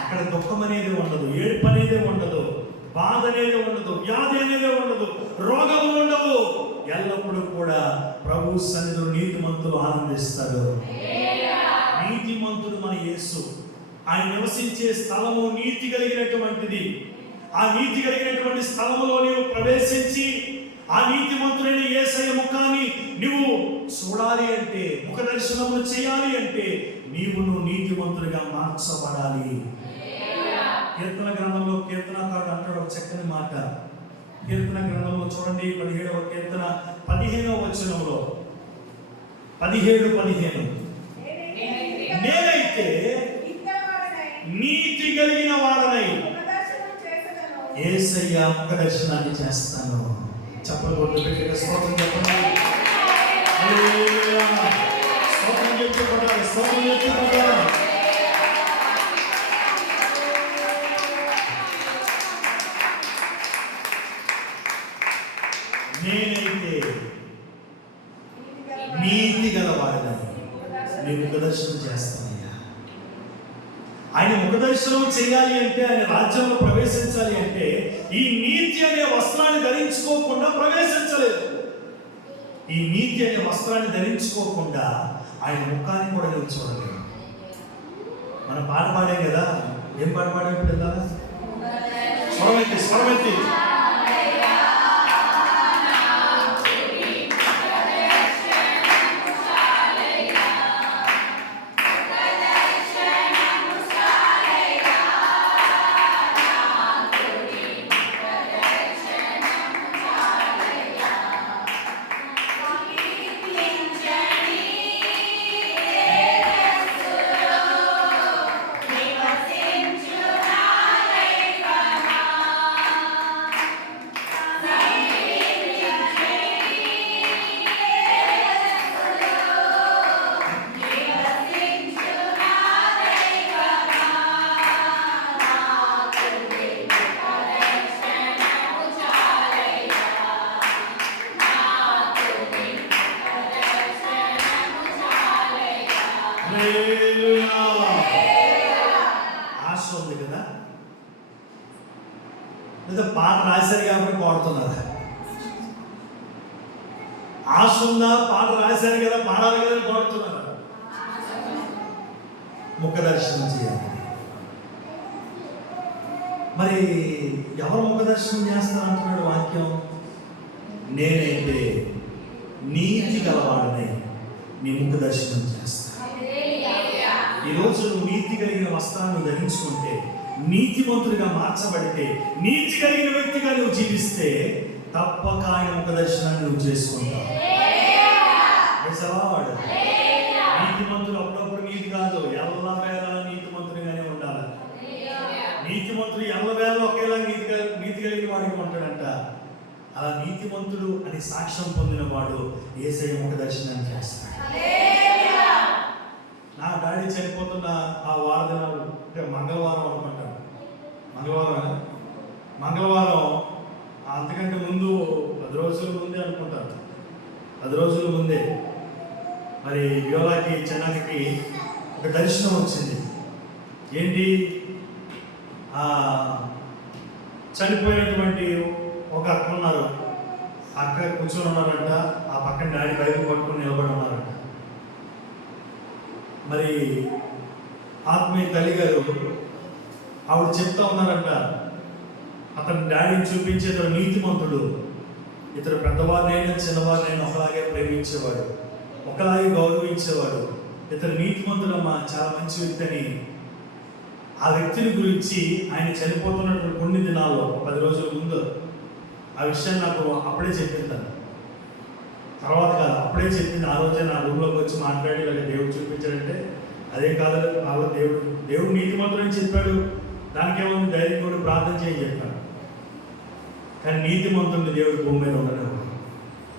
అక్కడ దుఃఖం అనేది ఉండదు, ఏడుపు అనేది ఉండదు, బాధ అనేది ఉండదు, వ్యాధి అనేది ఉండదు, రోగములు ఉండవు. ఎల్లప్పుడూ కూడా ప్రభు సన్నిధిలో నీతిమంతులు ఆనందిస్తారు. నీతిమంతుడు మన యేసు. ఆయన నివసించే స్థలము నీతి కలిగినటువంటిది. ఆ నీతి కలిగినటువంటి స్థలములో నీవు ప్రవేశించి ఆ నీతిమంతుడైన యేసయ్య ముఖాన్ని నువ్వు చూడాలి అంటే, ముఖ దర్శనములు చేయాలి అంటే నీవు నీతిమంతుడిగా మార్చబడాలి. కీర్తన గ్రంథంలో కీర్తనకారుడు అంటాడు ఒక చక్కని మాట. కీర్తన గ్రంథంలో చూడండి 17వ కీర్తన 15వ వచనంలో 17:15 నేనైతే నీతి కలిగిన వాడనై యేసయ్య ముఖ దర్శనాన్ని చేస్తాను. చెప్పకూడదు, గట్టిగా స్తోత్రం చెప్పండి. హల్లెలూయా, స్తోత్రం చెప్పుకోవాలి, స్తోత్రం చెప్పుకోవాలి. నేనైతే నీతి గలవాడని నీ ముఖదర్శనం చేస్తానయ్యా. ఆయన ముఖదర్శనం చేయాలి అంటే, ఆయన రాజ్యంలో ప్రవేశించాలి అంటే ఈ నీతి అనే వస్త్రాన్ని ధరించుకోకుండా ప్రవేశించలేదు. ఈ నీతి అనే వస్త్రాన్ని ధరించుకోకుండా ఆయన ముఖాన్ని కూడా నువ్వు చూడలేదు. మనం పాట పాడాం కదా, ఏం పాట పాడాం ఇప్పుడు కదా? స్వరమెత్తి ఆశ ఉంది కదా, లేదా పాట రాశారు కాబట్టి పాడుతున్నారు. ఆశ ఉందా? పాట రాశారు కదా, పాడాలి కదా పాడుతున్నారు. ముఖ దర్శనం చేయాలి. మరి ఎవరు ముఖ దర్శనం చేస్తారంటున్నాడు వాక్యం? నేనైతే నీతి గలవాడనే నీ ముఖ దర్శనం చేస్తాను. ఈరోజు నువ్వు నీతి కలిగిన వస్త్రాన్ని ధరించుకుంటే, నీతిమంతుడిగా మార్చబడితే, నీతి కలిగిన వ్యక్తిగా నువ్వు జీవిస్తే తప్పక ఆయన ముఖ దర్శనాన్ని నువ్వు చేసుకుంటావు. వాడు నీతిమంతుడు అప్పుడప్పుడు నీతి కాదు, ఎల్లవేళ నీతిమంతుడిగానే ఉండాలి. నీతిమంతుడు ఎల్లవేళ ఒకేలా నీతి కలిగిన వాడికి ఉంటాడంట. అలా నీతిమంతుడు అని సాక్ష్యం పొందిన వాడు యేసయ్య ముఖ దర్శనాన్ని చేస్తాడు. నా డాడీ చనిపోతున్న ఆ వారదినాలు అంటే మంగళవారం అనుకుంటాను. మంగళవారం అంతకంటే ముందు 10 రోజుల ముందే అనుకుంటాను. 10 రోజుల ముందే మరి వ్యోలాకి చెన్నకి ఒక దర్శనం వచ్చింది. ఏంటి? చనిపోయినటువంటి ఒక అక్క ఉన్నారు. అక్క కూర్చొని ఉన్నారంట. ఆ పక్కన డాడీ బైబిల్ పట్టుకుని నిలబడి ఉన్నారంట. మరి ఆత్మీయ తల్లి గారు ఆవిడ చెప్తా ఉన్నారంట, అతను డాడీని చూపించి ఇతడు నీతిమంతుడు, ఇతడు పెద్దవారినైనా చిన్నవారినైనా ఒకలాగే ప్రేమించేవాడు, ఒకలాగే గౌరవించేవాడు, ఇతడు నీతిమంతుడమ్మా, చాలా మంచి వ్యక్తి అని ఆ వ్యక్తిని గురించి ఆయన చనిపోతున్నటువంటి కొన్ని దినాల్లో 10 రోజుల ముందు ఆ విషయాన్ని నాకు అప్పుడే చెప్పింది. తర్వాత కాదు, అప్పుడే చెప్పింది. ఆ రోజే నా రూమ్లోకి వచ్చి మాట్లాడి ఇలాగ దేవుడు చూపించాడంటే, అదే కాదు దేవుడు నీతిమంతుడని చెప్పాడు, దానికేముంది ధైర్యం కూడా ప్రార్థన చేయని చెప్పాడు. కానీ నీతిమంతుడిని దేవుడు భూమి మీద ఉండనివ్వడు,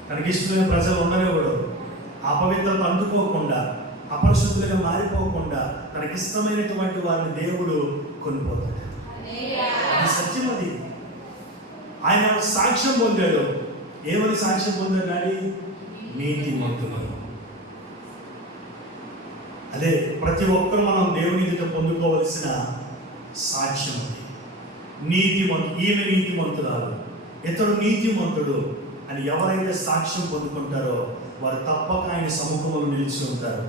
తనకిష్టమైన ప్రజలు ఉండనివ్వడు. అపవిత్రత అందుకోకుండా, అపరిశుద్ధులుగా మారిపోకుండా తనకిష్టమైనటువంటి వారిని దేవుడు కొనిపోతాడు. అది సత్యం. అది ఆయన సాక్ష్యం పొందాడు. ఏమని సాక్ష్యం పొందాడు డాడీ? నీతిమంతులు. అదే ప్రతి ఒక్కరు మనం దేవుని ఎదుట పొందుకోవలసిన సాక్ష్యం. ఈమె నీతిమంతురాలు, ఇతడు నీతిమంతుడు అని ఎవరైతే సాక్ష్యం పొందుకుంటారో వారు తప్పక ఆయన సముఖంలో నిలిచి ఉంటారు.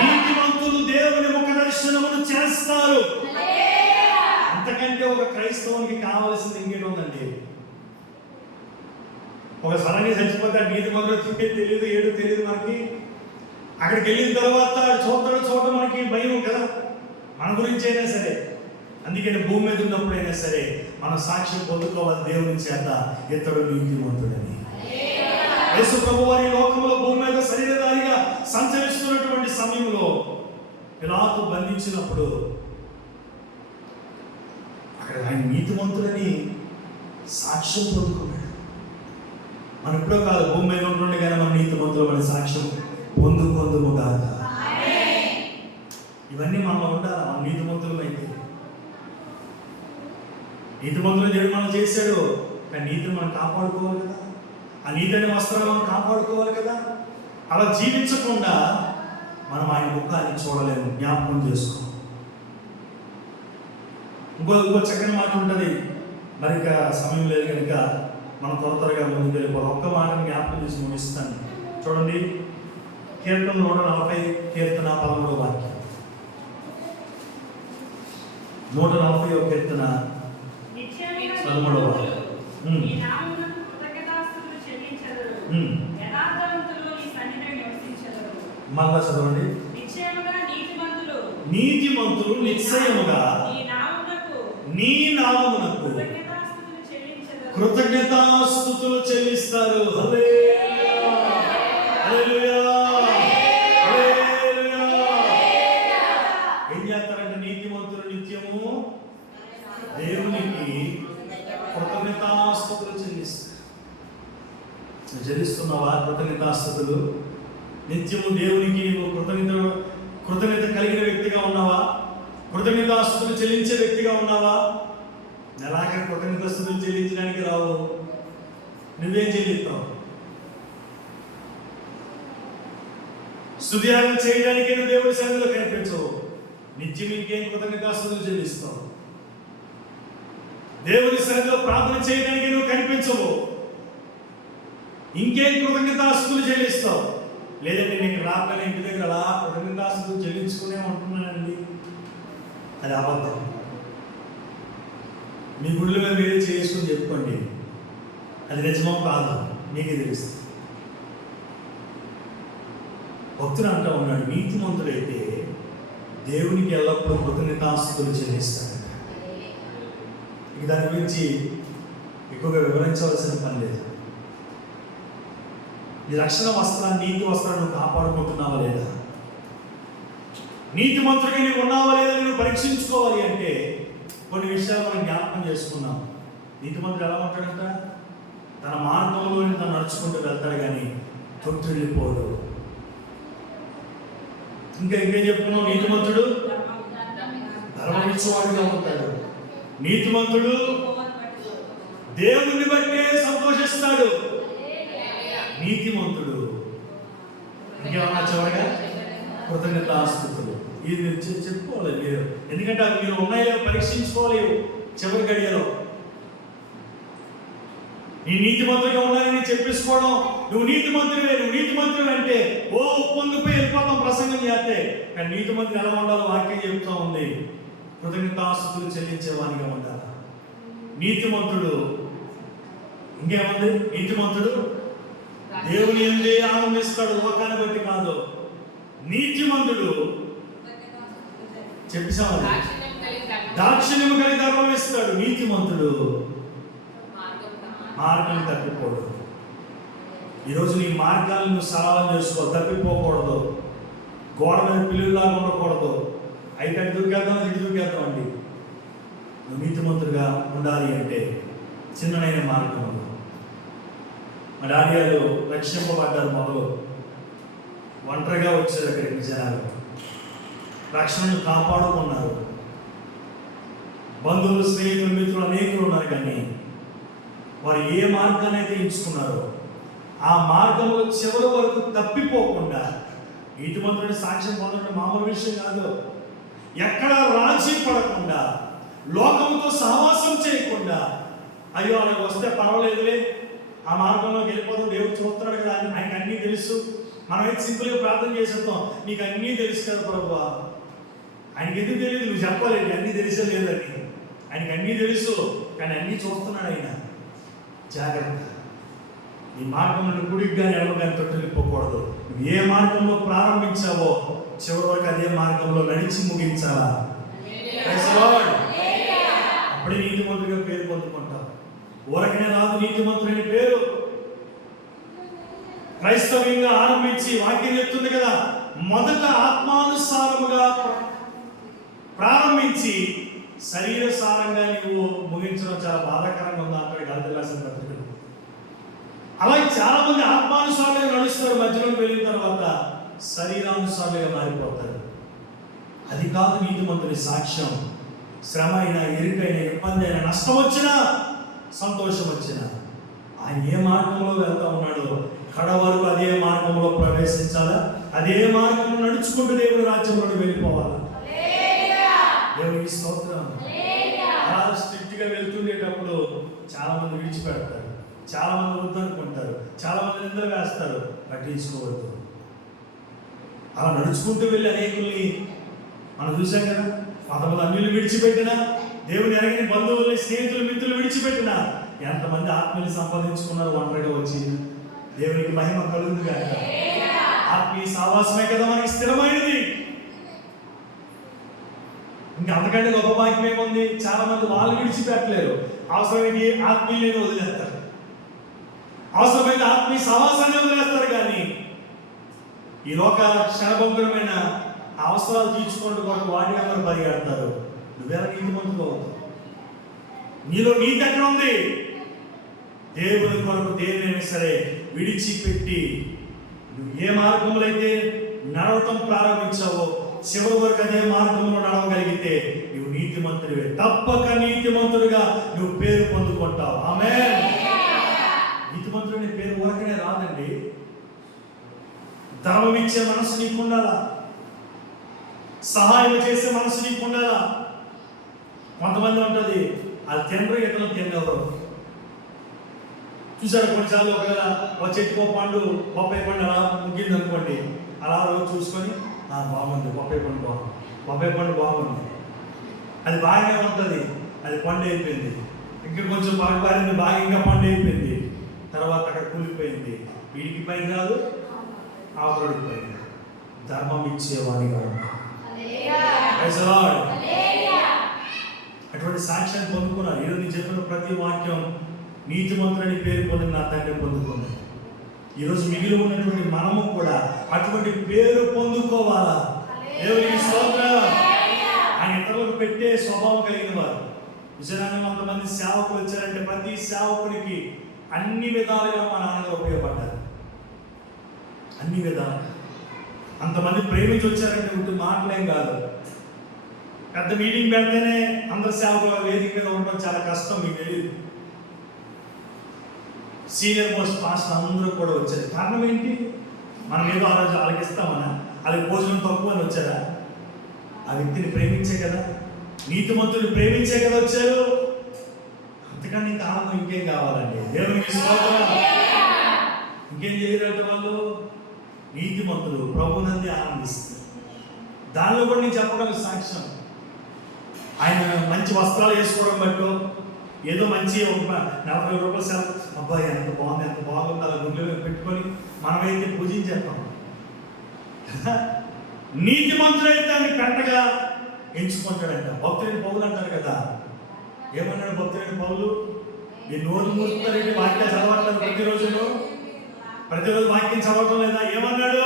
నీతిమంతులు దేవుని ముఖ దర్శనమును చేస్తారు. అంతకంటే ఒక క్రైస్తవునికి కావలసింది ఇంకేంటి ఉందండి? ఒక సడన్గా చచ్చిపోతే నీతిమంతుడు తెలియదు, ఏడు తెలియదు మనకి. అక్కడికి వెళ్ళిన తర్వాత చూడటం మనకి భయం కదా, మన గురించి అయినా సరే. అందుకని భూమి మీద ఉన్నప్పుడైనా సరే మనం సాక్ష్యం పొందుకోవాలి దేవుని చేత, ఇతడు నీతిమంతుడని. యేసు ప్రభువు వారి లోకంలో భూమి మీద శరీరధారిగా సంచరిస్తున్నటువంటి సమయంలో పిలాతు బంధించినప్పుడు అక్కడ ఆయన నీతిమంతుడని సాక్ష్యం పొందుకున్నాడు. మనం ఎప్పుడో కాదు, భూమి మీద ఉంటుండగానే మన నీతిమంతులు మన సాక్ష్యం పొందుకొందుముగాక. ఇవన్నీ మనలో ఉండాలి. మన నీతిమంతులు అయితే నీతిమంతులు దేవుడు మనం చేశాడు, కానీ నీతిని మనం కాపాడుకోవాలి కదా. ఆ నీతి అనే వస్త్రాన్ని మనం కాపాడుకోవాలి కదా. అలా జీవించకుండా మనం ఆయన ముఖాన్ని చూడలేము. జ్ఞాపకం చేసుకో. ఇంకో చక్కని మాట ఉంటుంది. మరి ఇక సమయం లేదు కనుక మనం త్వరగా ముందుకు వెళ్ళిపోవాలి. ఒక్క మాట జ్ఞాపకం చేసి ముగిస్తాను. చూడండి, కీర్తన 140, కీర్తన 13వ వాక్యం. 140వ కీర్తన 13వ వాక్యం. మళ్ళా చదవండి. నీతిమంతులు నిశ్చయముగా నీ నామమునకు కృతజ్ఞతాస్తుతులు చెల్లిస్తారు. హల్లెలూయా, హల్లెలూయా, హల్లెలూయా. ఏం చేస్తారంటే నీతిమంతులు నిత్యము దేవునికి కృతజ్ఞతాస్తుతులు చెల్లిస్తారు. చెల్లిస్తున్నావా కృతజ్ఞతాస్తుతులు? నిత్యము దేవునికి కృతజ్ఞత కలిగిన వ్యక్తిగా ఉన్నావా? కృతజ్ఞతాస్తుతులు చెల్లించే వ్యక్తిగా ఉన్నావా? ఎలాగ కృతజ్ఞతాస్తుతులు చెల్లించడానికి రావు. నువ్వేం చెల్లిస్తావు? స్తుతియాగం చేయడానికి నువ్వు దేవుడి సన్నిధిలో కనిపించవు. నిత్యం ఇంకేం కృతజ్ఞతాస్తుతులు చెల్లిస్తావు? దేవుడి సన్నిధిలో ప్రార్థన చేయడానికి నువ్వు కనిపించవు. ఇంకేం కృతజ్ఞతాస్తుతులు చెల్లిస్తావు? లేదంటే నీకు రాగానే ఇంటి దగ్గర అలా కృతజ్ఞతాస్తుతులు చెల్లించుకునే ఉంటున్నానండి, అది అబద్ధం. మీ గుళ్ళు మీద మీరే చేసుకుని చెప్పుకోండి, అది నిజమో కాదు మీకే తెలుస్తుంది. భక్తుడు అంటూ ఉన్నాడు, నీతిమంతుడైతే దేవునికి ఎల్లప్పుడూ కృతజ్ఞతాస్తుతులు చెల్లిస్తాడు. ఇక దాని గురించి ఎక్కువగా వివరించవలసిన పని లేదు. నీ రక్షణ వస్త్రాన్ని, నీతి వస్త్రాన్ని కాపాడుకుంటున్నావా లేదా? నీతిమంతుడిగా నీవు ఉన్నావా లేదా నువ్వు పరీక్షించుకోవాలి అంటే కొన్ని విషయాలు మనం జ్ఞాపకం చేసుకున్నాం. నీతిమంతుడు ఎలా ఉంటాడంట? తన మార్గంలో తను నడుచుకుంటూ వెళ్తాడు కానీ తొట్టిల్లిపోడు. ఇంకేం చెప్పుకున్నావు? నీతిమంతుడు ధర్మమిచ్చేవాడిగా ఉంటాడు. నీతిమంతుడు దేవుని బట్టే సంతోషిస్తాడు. నీతిమంతుడు ఇంకేమన్నా చివరిగా కృతజ్ఞతాస్తుతులు. ఇది చెప్పుకోవాలి మీరు, ఎందుకంటే అవి మీరు ఉన్నాయో పరీక్షించుకోలేవు. చివరి గడియలో నీ నీతిమంతుడిగా ఉన్నాయని చెప్పేసుకోవడం, నువ్వు నీతిమంతుడు అంటే ఓ పొంగిపోయి వెళ్ళిపోతాం ప్రసంగం చేస్తే. కానీ నీతిమంతుడు ఎలా ఉండాలో వాక్యం చెబుతూ ఉంది. కృతజ్ఞతాస్తుతులు చెల్లించేవానిగా ఉండాలి నీతిమంతుడు. ఇంకేముంది? నీతిమంతుడు దేవుని యందే ఆనందిస్తాడు, లోకాన్ని బట్టి కాదు. నీతిమంతుడు చెప్పేసాము, దాక్షిణ్యం కలిగి ధర్మం ఇస్తాడు. నీతిమంతుడు మార్గం తప్పిపోడు. ఈరోజు నీ మార్గాలను సరళం చేసుకో, తప్పిపోకూడదు. గోడ మీద పిల్లులాగా ఉండకూడదు. అయితే అటు దూకేద్దాం, ఇటు దూకేద్దాం అండి. నువ్వు నీతిమంతుడిగా ఉండాలి అంటే చిన్ననైన మార్గంలో. మా డాడీలు రక్షింపబడ్డారు. మొదలు ఒంటరిగా వచ్చారు అక్కడికి జనాలు, రక్షణను కాపాడుకున్నారు. బంధువులు, స్నేహితులు, మిత్రులు అనేకులు ఉన్నారు. కానీ వారు ఏ మార్గాన్ని అయితే ఎంచుకున్నారో ఆ మార్గంలో చివరి వరకు తప్పిపోకుండా నీతిమంతుడి సాక్ష్యం పొందడం మామూలు విషయం కాదు. ఎక్కడ రాజీ పడకుండా, లోకంతో సహవాసం చేయకుండా, అయ్యో అలాగ వస్తే పర్వాలేదులే, ఆ మార్గంలోకి వెళ్ళిపోతాం, దేవుడు చూస్తున్నాడు కదా, ఆయనకు అన్నీ తెలుసు, మనమైతే సింపుల్గా ప్రార్థన చేసేద్దాం, నీకు అన్నీ తెలుసు కదా ప్రభువా. ఆయనకి ఎందుకు తెలియదు? నువ్వు చెప్పలేదు అన్నీ తెలిసే లేదని. ఆయనకి అన్నీ తెలుసు, కానీ అన్నీ చూస్తున్నాడు ఆయన. జాగ్రత్త. ఈ మార్గంలో గుడికి కానీ ఎవరు కానీ తొట్టిల్లిపోకూడదు. నువ్వు ఏ మార్గంలో ప్రారంభించావో చివరి వరకు అదే మార్గంలో నడిచి ముగించాలా. అప్పుడే నీతిమంతుడిగా పేరు పొందుకుంటావు. ఊరకనే రాదు నీతిమంతుడని పేరు. క్రైస్తవ్యంగా ఆరంభించి వాక్యం చెప్తుంది కదా, మొదట ఆత్మానుసారముగా ప్రారంభించి శరీరసారంగా నువ్వు ముగించడం చాలా బాధాకరంగా ఉంది అంటాడు గలతీయులకు రాసిన పత్రికలో. అలాగే చాలా మంది ఆత్మానుసారంగా నడుస్తారు, మధ్యలోకి వెళ్ళిన తర్వాత శరీరానుసారంగా మారిపోతారు. అది కాదు నీతిమంతుడి సాక్ష్యం. శ్రమ అయినా, ఇరుకైనా, ఇబ్బంది అయినా, నష్టం వచ్చినా, సంతోషం వచ్చినా, ఆయన ఏ మార్గంలో వెళ్తా ఉన్నాడో కడ వరకు అదే మార్గంలో ప్రవేశించాలా, అదే మార్గంలో నడుచుకుంటూ దేవుడి రాజ్యంలోకి వెళ్ళిపోవాలా. దేవునికి స్తోత్రం. అలా స్ట్రిక్ట్ గా వెళ్తుండేటప్పుడు చాలా మంది విడిచిపెడతారు, చాలా మంది వద్దనుకుంటారు, చాలా మంది నిందలు వేస్తారు. పట్టించుకోవద్దు. అలా నడుచుకుంటూ వెళ్ళి అనేకుల్ని మనం చూసాం కదా. కొంతమంది అన్యులు విడిచిపెట్టినా, దేవుని ఎరగని బంధువుల్ని, స్నేహితులు, మిత్రులు విడిచిపెట్టినా ఎంతమంది ఆత్మీయులు సంపాదించుకున్నారు ఒంటరిగా వచ్చి. దేవునికి మహిమ కలుగుతుంది కాక. ఆత్మీయ సావాసమే కదా మనకి స్థిరమైనది. ఇంకా అంతకంటే గొప్ప భాగ్యం ఏముంది? చాలా మంది వాళ్ళు విడిచిపెట్టలేరు, అవసరమైతే ఆత్మీయులను వదిలేస్తారు, అవసరమైతే ఆత్మీయ సహవాసాన్ని వదిలేస్తారు. కానీ ఈ లోక క్షణభంగురమైన అవసరాలు తీర్చుకుంటూ కొరకు వాటి అందరూ పరిగెడతారు. నువ్వెలా నీతిమంతుడు? నీలో నీతి ఎక్కడ ఉంది? దేవుని కొరకు దేనినైనా సరే విడిచిపెట్టి నువ్వు ఏ మార్గంలో అయితే నడవటం ప్రారంభించావో చివరి వరకు అదే మార్గంలో నడవగలిగితే నువ్వు నీతిమంతుడివే. తప్పక నీతిమంతుడిగా నువ్వు పేరు పొందుకుంటావు. ఆమేన్. నీతిమంతుడి పేరు ఊరకనే రాదండి. ధర్మం ఇచ్చే మనసు నీకు ఉండాలా, సహాయం చేసే మనసు నీకు ఉండాలా. కొంతమంది ఉంటుంది అది తినరు, ఇతరులు తినరు. చూసారు కొన్నిసార్లు ఒకవేళ ఒక చెట్టుకో పండు, బొప్పాయి పండు అలా ముగ్గింది అనుకోండి, అలా రోజు చూసుకొని బాగుంది, బొప్పాయి పండు బాగుంది, బొప్పాయి పండు బాగుంది, అది బాగానే ఉంటుంది, అది పండు అయిపోయింది. ఇంకా కొంచెం బాగా పారింది, బాగా ఇంకా పండు అయిపోయింది, తర్వాత అక్కడ కూలిపోయింది. వీడికి పైన కాదు, ఆపరుడికి పైన. ధర్మం ఇచ్చేవాడిగా అటువంటి సాక్ష్యాన్ని పొందుకున్నారు. ఈరోజు నేను చెప్పిన ప్రతి వాక్యం నీతిమంతుడని పేరు పొందిన నా తండ్రి పొందుకున్నాను. ఈరోజు మిగిలి ఉన్నటువంటి మనము కూడా అటువంటి పేరు పొందుకోవాలా. దేవునికి స్తోత్రం. ఆయన ఇతరులకు పెట్టే స్వభావం కలిగిన వారు. నిజంగా కొంతమంది సేవకులు వచ్చారంటే ప్రతి సేవకుడికి అన్ని విధాలుగా మా నాన్నగారు ఉపయోగపడ్డారు. అన్ని విధాలుగా అంతమంది ప్రేమించి వచ్చారంటే ఉంటే మాటలేం కాదు. పెద్ద మీటింగ్ పెడితేనే అందరు సేవకులు వేదిక మీద ఉండడం చాలా కష్టం, మీకు తెలియదు. సీనియర్ మోస్ట్ పాస్టర్ అందరూ కూడా వచ్చారు. కారణం ఏంటి? మనం ఏదో ఆ రోజు వాళ్ళకి ఇస్తామన్నా, వాళ్ళకి భోజనం తక్కువ అని వచ్చారా? ఆ వ్యక్తిని ప్రేమించే కదా, నీతిమంతుడిని ప్రేమించే కదా వచ్చారు. అంతకన్నా ఇంకా ఆనందం ఇంకేం కావాలండి? దేవునికి స్తోత్రం. ఇంకేం చేయగలరు వాళ్ళు? నీతిమంతులు ప్రభునందే ఆనందిస్తారు. దానిలో కూడా నేను చెప్పగల సాక్ష్యం, ఆయన మంచి వస్త్రాలు వేసుకోవడం బట్టు ఏదో మంచి ఒక 40 రూపాయలు సార్ అబ్బాయి ఎంత బాగుంది, ఎంత బాగుంది అలా గుండెలో పెట్టుకొని మనమైతే పూజించేస్తాం. నీతిమంతుడైతే దాన్ని పెంటగా ఎంచుకుంటాడంట. భక్తుడైన పౌలు అంటారు కదా. ఏమన్నాడు భక్తుడైన పౌలు? ఈ నోరు మూస్తారంటే వాక్యాలు చదవట్లేదు, ప్రతిరోజు వాక్యం చదవటం లేదా? ఏమన్నాడు?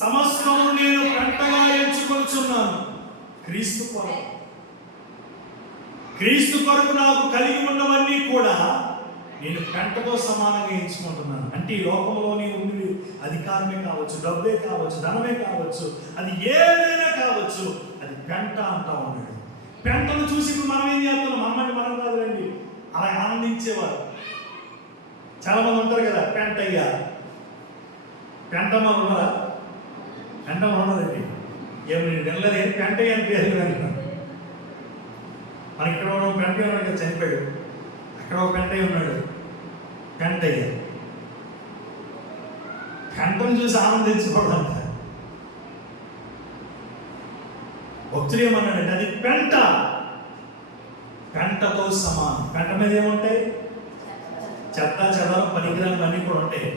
సమస్తం నేను పెంటగా ఎంచుకొనుచున్నాను క్రీస్తు కొరకు నాకు కలిగి ఉన్నవన్నీ కూడా నేను పెంటతో సమానంగా ఎంచుకుంటున్నాను. అంటే ఈ లోకంలోని ఉంది అధికారమే కావచ్చు, డబ్బే కావచ్చు, ధనమే కావచ్చు, అది ఏదైనా కావచ్చు, అది పెంట అంటా ఉన్నాడు. పెంటను చూసి ఇప్పుడు మనం ఏం చేస్తున్నాం? మనమంటే మనం కాదులండి, అలా ఆనందించేవారు చాలా మంది ఉంటారు కదా. పెంటయ్యా, పెంటమ్మ ఉన్నారా? పెంటమ్మ ఉన్నదండి. ఏమి వెళ్ళలేదు, పెంటయ్య అని పేరు అంటున్నాను. మన ఇక్కడ ఒక పెంటయ్య ఉన్నాడు కదా, చనిపోయాడు. అక్కడ ఒక పెంటయ్య ఉన్నాడు, పెంటయ్య. పెంటను చూసి ఆనందించుకోవడం. భక్తులు ఏమన్నాడంటే అది పెంటతో సమానం. పెంట మీద ఏముంటాయి? చెత్త చెదారం పనికిరాలు అన్నీ కూడా ఉంటాయి.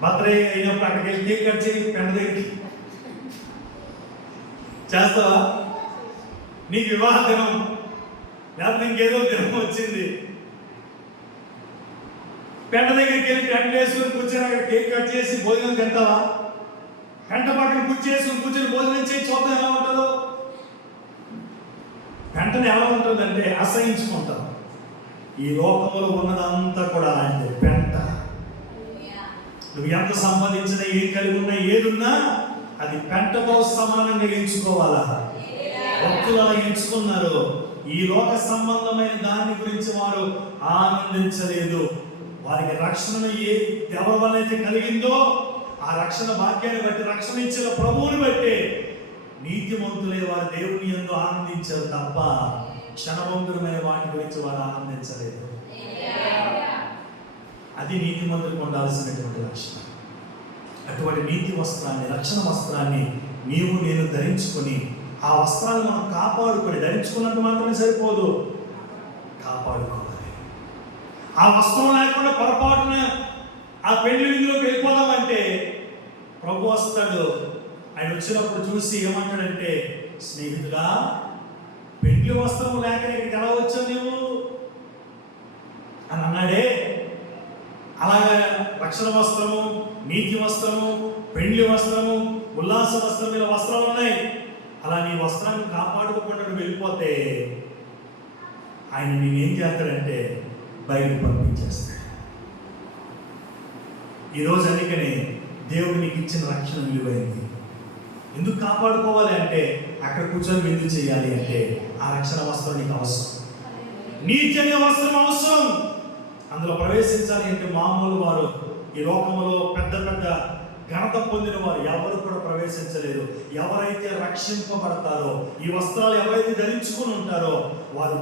బర్త్డే అయినప్పుడు అక్కడికి వెళ్ళి కేక్ కట్ చేయి, పెంట దగ్గరికి చేస్తావా? నీకు వివాహ దినం లేకపోతే ఇంకేదో దినం వచ్చింది, పెంట దగ్గరికి వెళ్ళి పెంట వేసుకుని కూర్చొని అక్కడ కేక్ కట్ చేసి భోజనం తింటావా? పెంట పక్కన కూర్చొని భోజనం చేసి చూద్దాం ఎలా ఉంటుందో. పెంటను ఎలా ఉంటుందంటే అసహించుకుంటాం. ఈ లోకంలో ఉన్నదంతా కూడా అలాంటి పెంట. నువ్వు ఎంత సంపాదించినా, ఏం కలిగి ఉన్నా, ఏదున్నా అది పెంటతో సమానంగా ఎంచుకోవాలా. భక్తులు అలా ఎంచుకున్నారు. ఈ లోక సంబంధమైన దాని గురించి వారు ఆనందించలేదు. వారికి రక్షణను ఎవరి వల్ల అయితే కలిగిందో ఆ రక్షణ భాగ్యాన్ని బట్టి, రక్షణ ఇచ్చిన ప్రభువుని బట్టి నీతిమంతులే వారు దేవుని యందు ఆనందించారు తప్ప క్షణభంగురమైన వాటి గురించి వారు ఆనందించలేదు. అది నీతిమంతులకు ఉండాల్సినటువంటి లక్షణం. అటువంటి నీతి వస్త్రాన్ని, రక్షణ వస్త్రాన్ని నీవు నేను ధరించుకొని ఆ వస్త్రాన్ని మనం కాపాడుకొని, ధరించుకున్నట్టు మాత్రమే సరిపోదు, కాపాడుకోవాలి. ఆ వస్త్రం లేకుండా పొరపాటున ఆ పెళ్లి విందులోకి వెళ్ళిపోదామంటే ప్రభు వస్తాడు. ఆయన వచ్చినప్పుడు చూసి ఏమంటాడంటే, స్నేహితుడా, పెళ్లి వస్త్రం లేక ఇక్కడికి ఎలా వచ్చావు నీవు అని అన్నాడే. అలాగే రక్షణ వస్త్రము, నీతి వస్త్రము, పెండ్లి వస్త్రము, ఉల్లాస వస్త్రం, ఇలా వస్త్రాలు ఉన్నాయి. అలా నీ వస్త్రాన్ని కాపాడుకోకుండా వెళ్ళిపోతే ఆయన నేనేం చేస్తాడంటే బయటకు పంపించేస్తాడు. ఈరోజు అందుకనే దేవుడు నీకు ఇచ్చిన రక్షణ విలువైంది. ఎందుకు కాపాడుకోవాలి అంటే, అక్కడ కూర్చొని విందు చేయాలి అంటే ఆ రక్షణ వస్త్రం నీకు అవసరం. నీతి అనే వస్త్రం అవసరం. అందులో ప్రవేశించాలి అంటే మామూలు వారు, ఈ లోకంలో పెద్ద పెద్ద ఘనత పొందిన వారు ఎవరు కూడా ప్రవేశించలేరు. ఎవరైతే రక్షింపబడతారో, ఈ వస్త్రాలు ఎవరైతే ధరించుకుని ఉంటారో వారు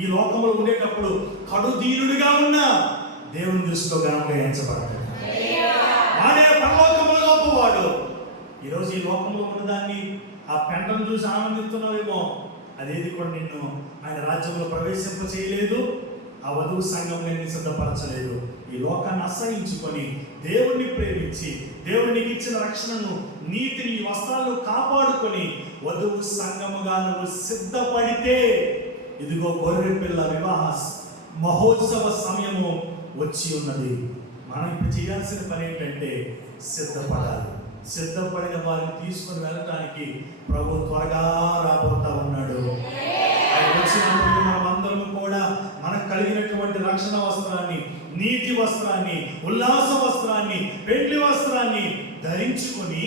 ఈ లోకంలో ఉండేటప్పుడు కడుదీనుడిగా ఉన్న దేవుని దృష్టిలో ఘనంగా ఎంచబడతాడు. వాడే పరలోకంలో గొప్పవాడు. ఈరోజు ఈ లోకంలో ఉన్నదాన్ని, ఆ పెంటను చూసి ఆనందిస్తున్నావేమో, అదేది కూడా నిన్ను ఆయన రాజ్యంలో ప్రవేశింప చేయలేదు. ఆ వధువు సంఘం నేను సిద్ధపరచలేదు. ఈ లోకాన్ని అసహించుకొని దేవుణ్ణి ప్రేమించి దేవునికి ఇచ్చిన రక్షణను, నీతిని, వస్త్రాలను కాపాడుకొని వధువు సంఘముగా నువ్వు సిద్ధపడితే, ఇదిగో గొర్రె పిల్ల వివాహ మహోత్సవ సమయము వచ్చి ఉన్నది. మనం ఇప్పుడు చేయాల్సిన పని ఏంటంటే సిద్ధపడాలి. సిద్ధపడిన వారిని తీసుకొని వెళ్ళటానికి ప్రభు త్వరగా రాబోతా ఉన్నాడు. ఆయన వచ్చినప్పుడు మనం అందరం కూడా మనకు కలిగినటువంటి రక్షణ వస్త్రాన్ని, నీతి వస్త్రాన్ని, ఉల్లాస వస్త్రాన్ని, పెండ్లి వస్త్రాన్ని ధరించుకొని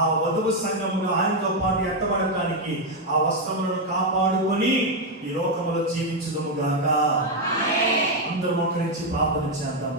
ఆ వధువు సంఘముగా ఆయనతో పాటు ఎట్టబడటానికి ఆ వస్త్రములను కాపాడుకొని ఈ లోకములో జీవించుదుము గాక. అందరం ఒకరించి ప్రార్థన చేద్దాం.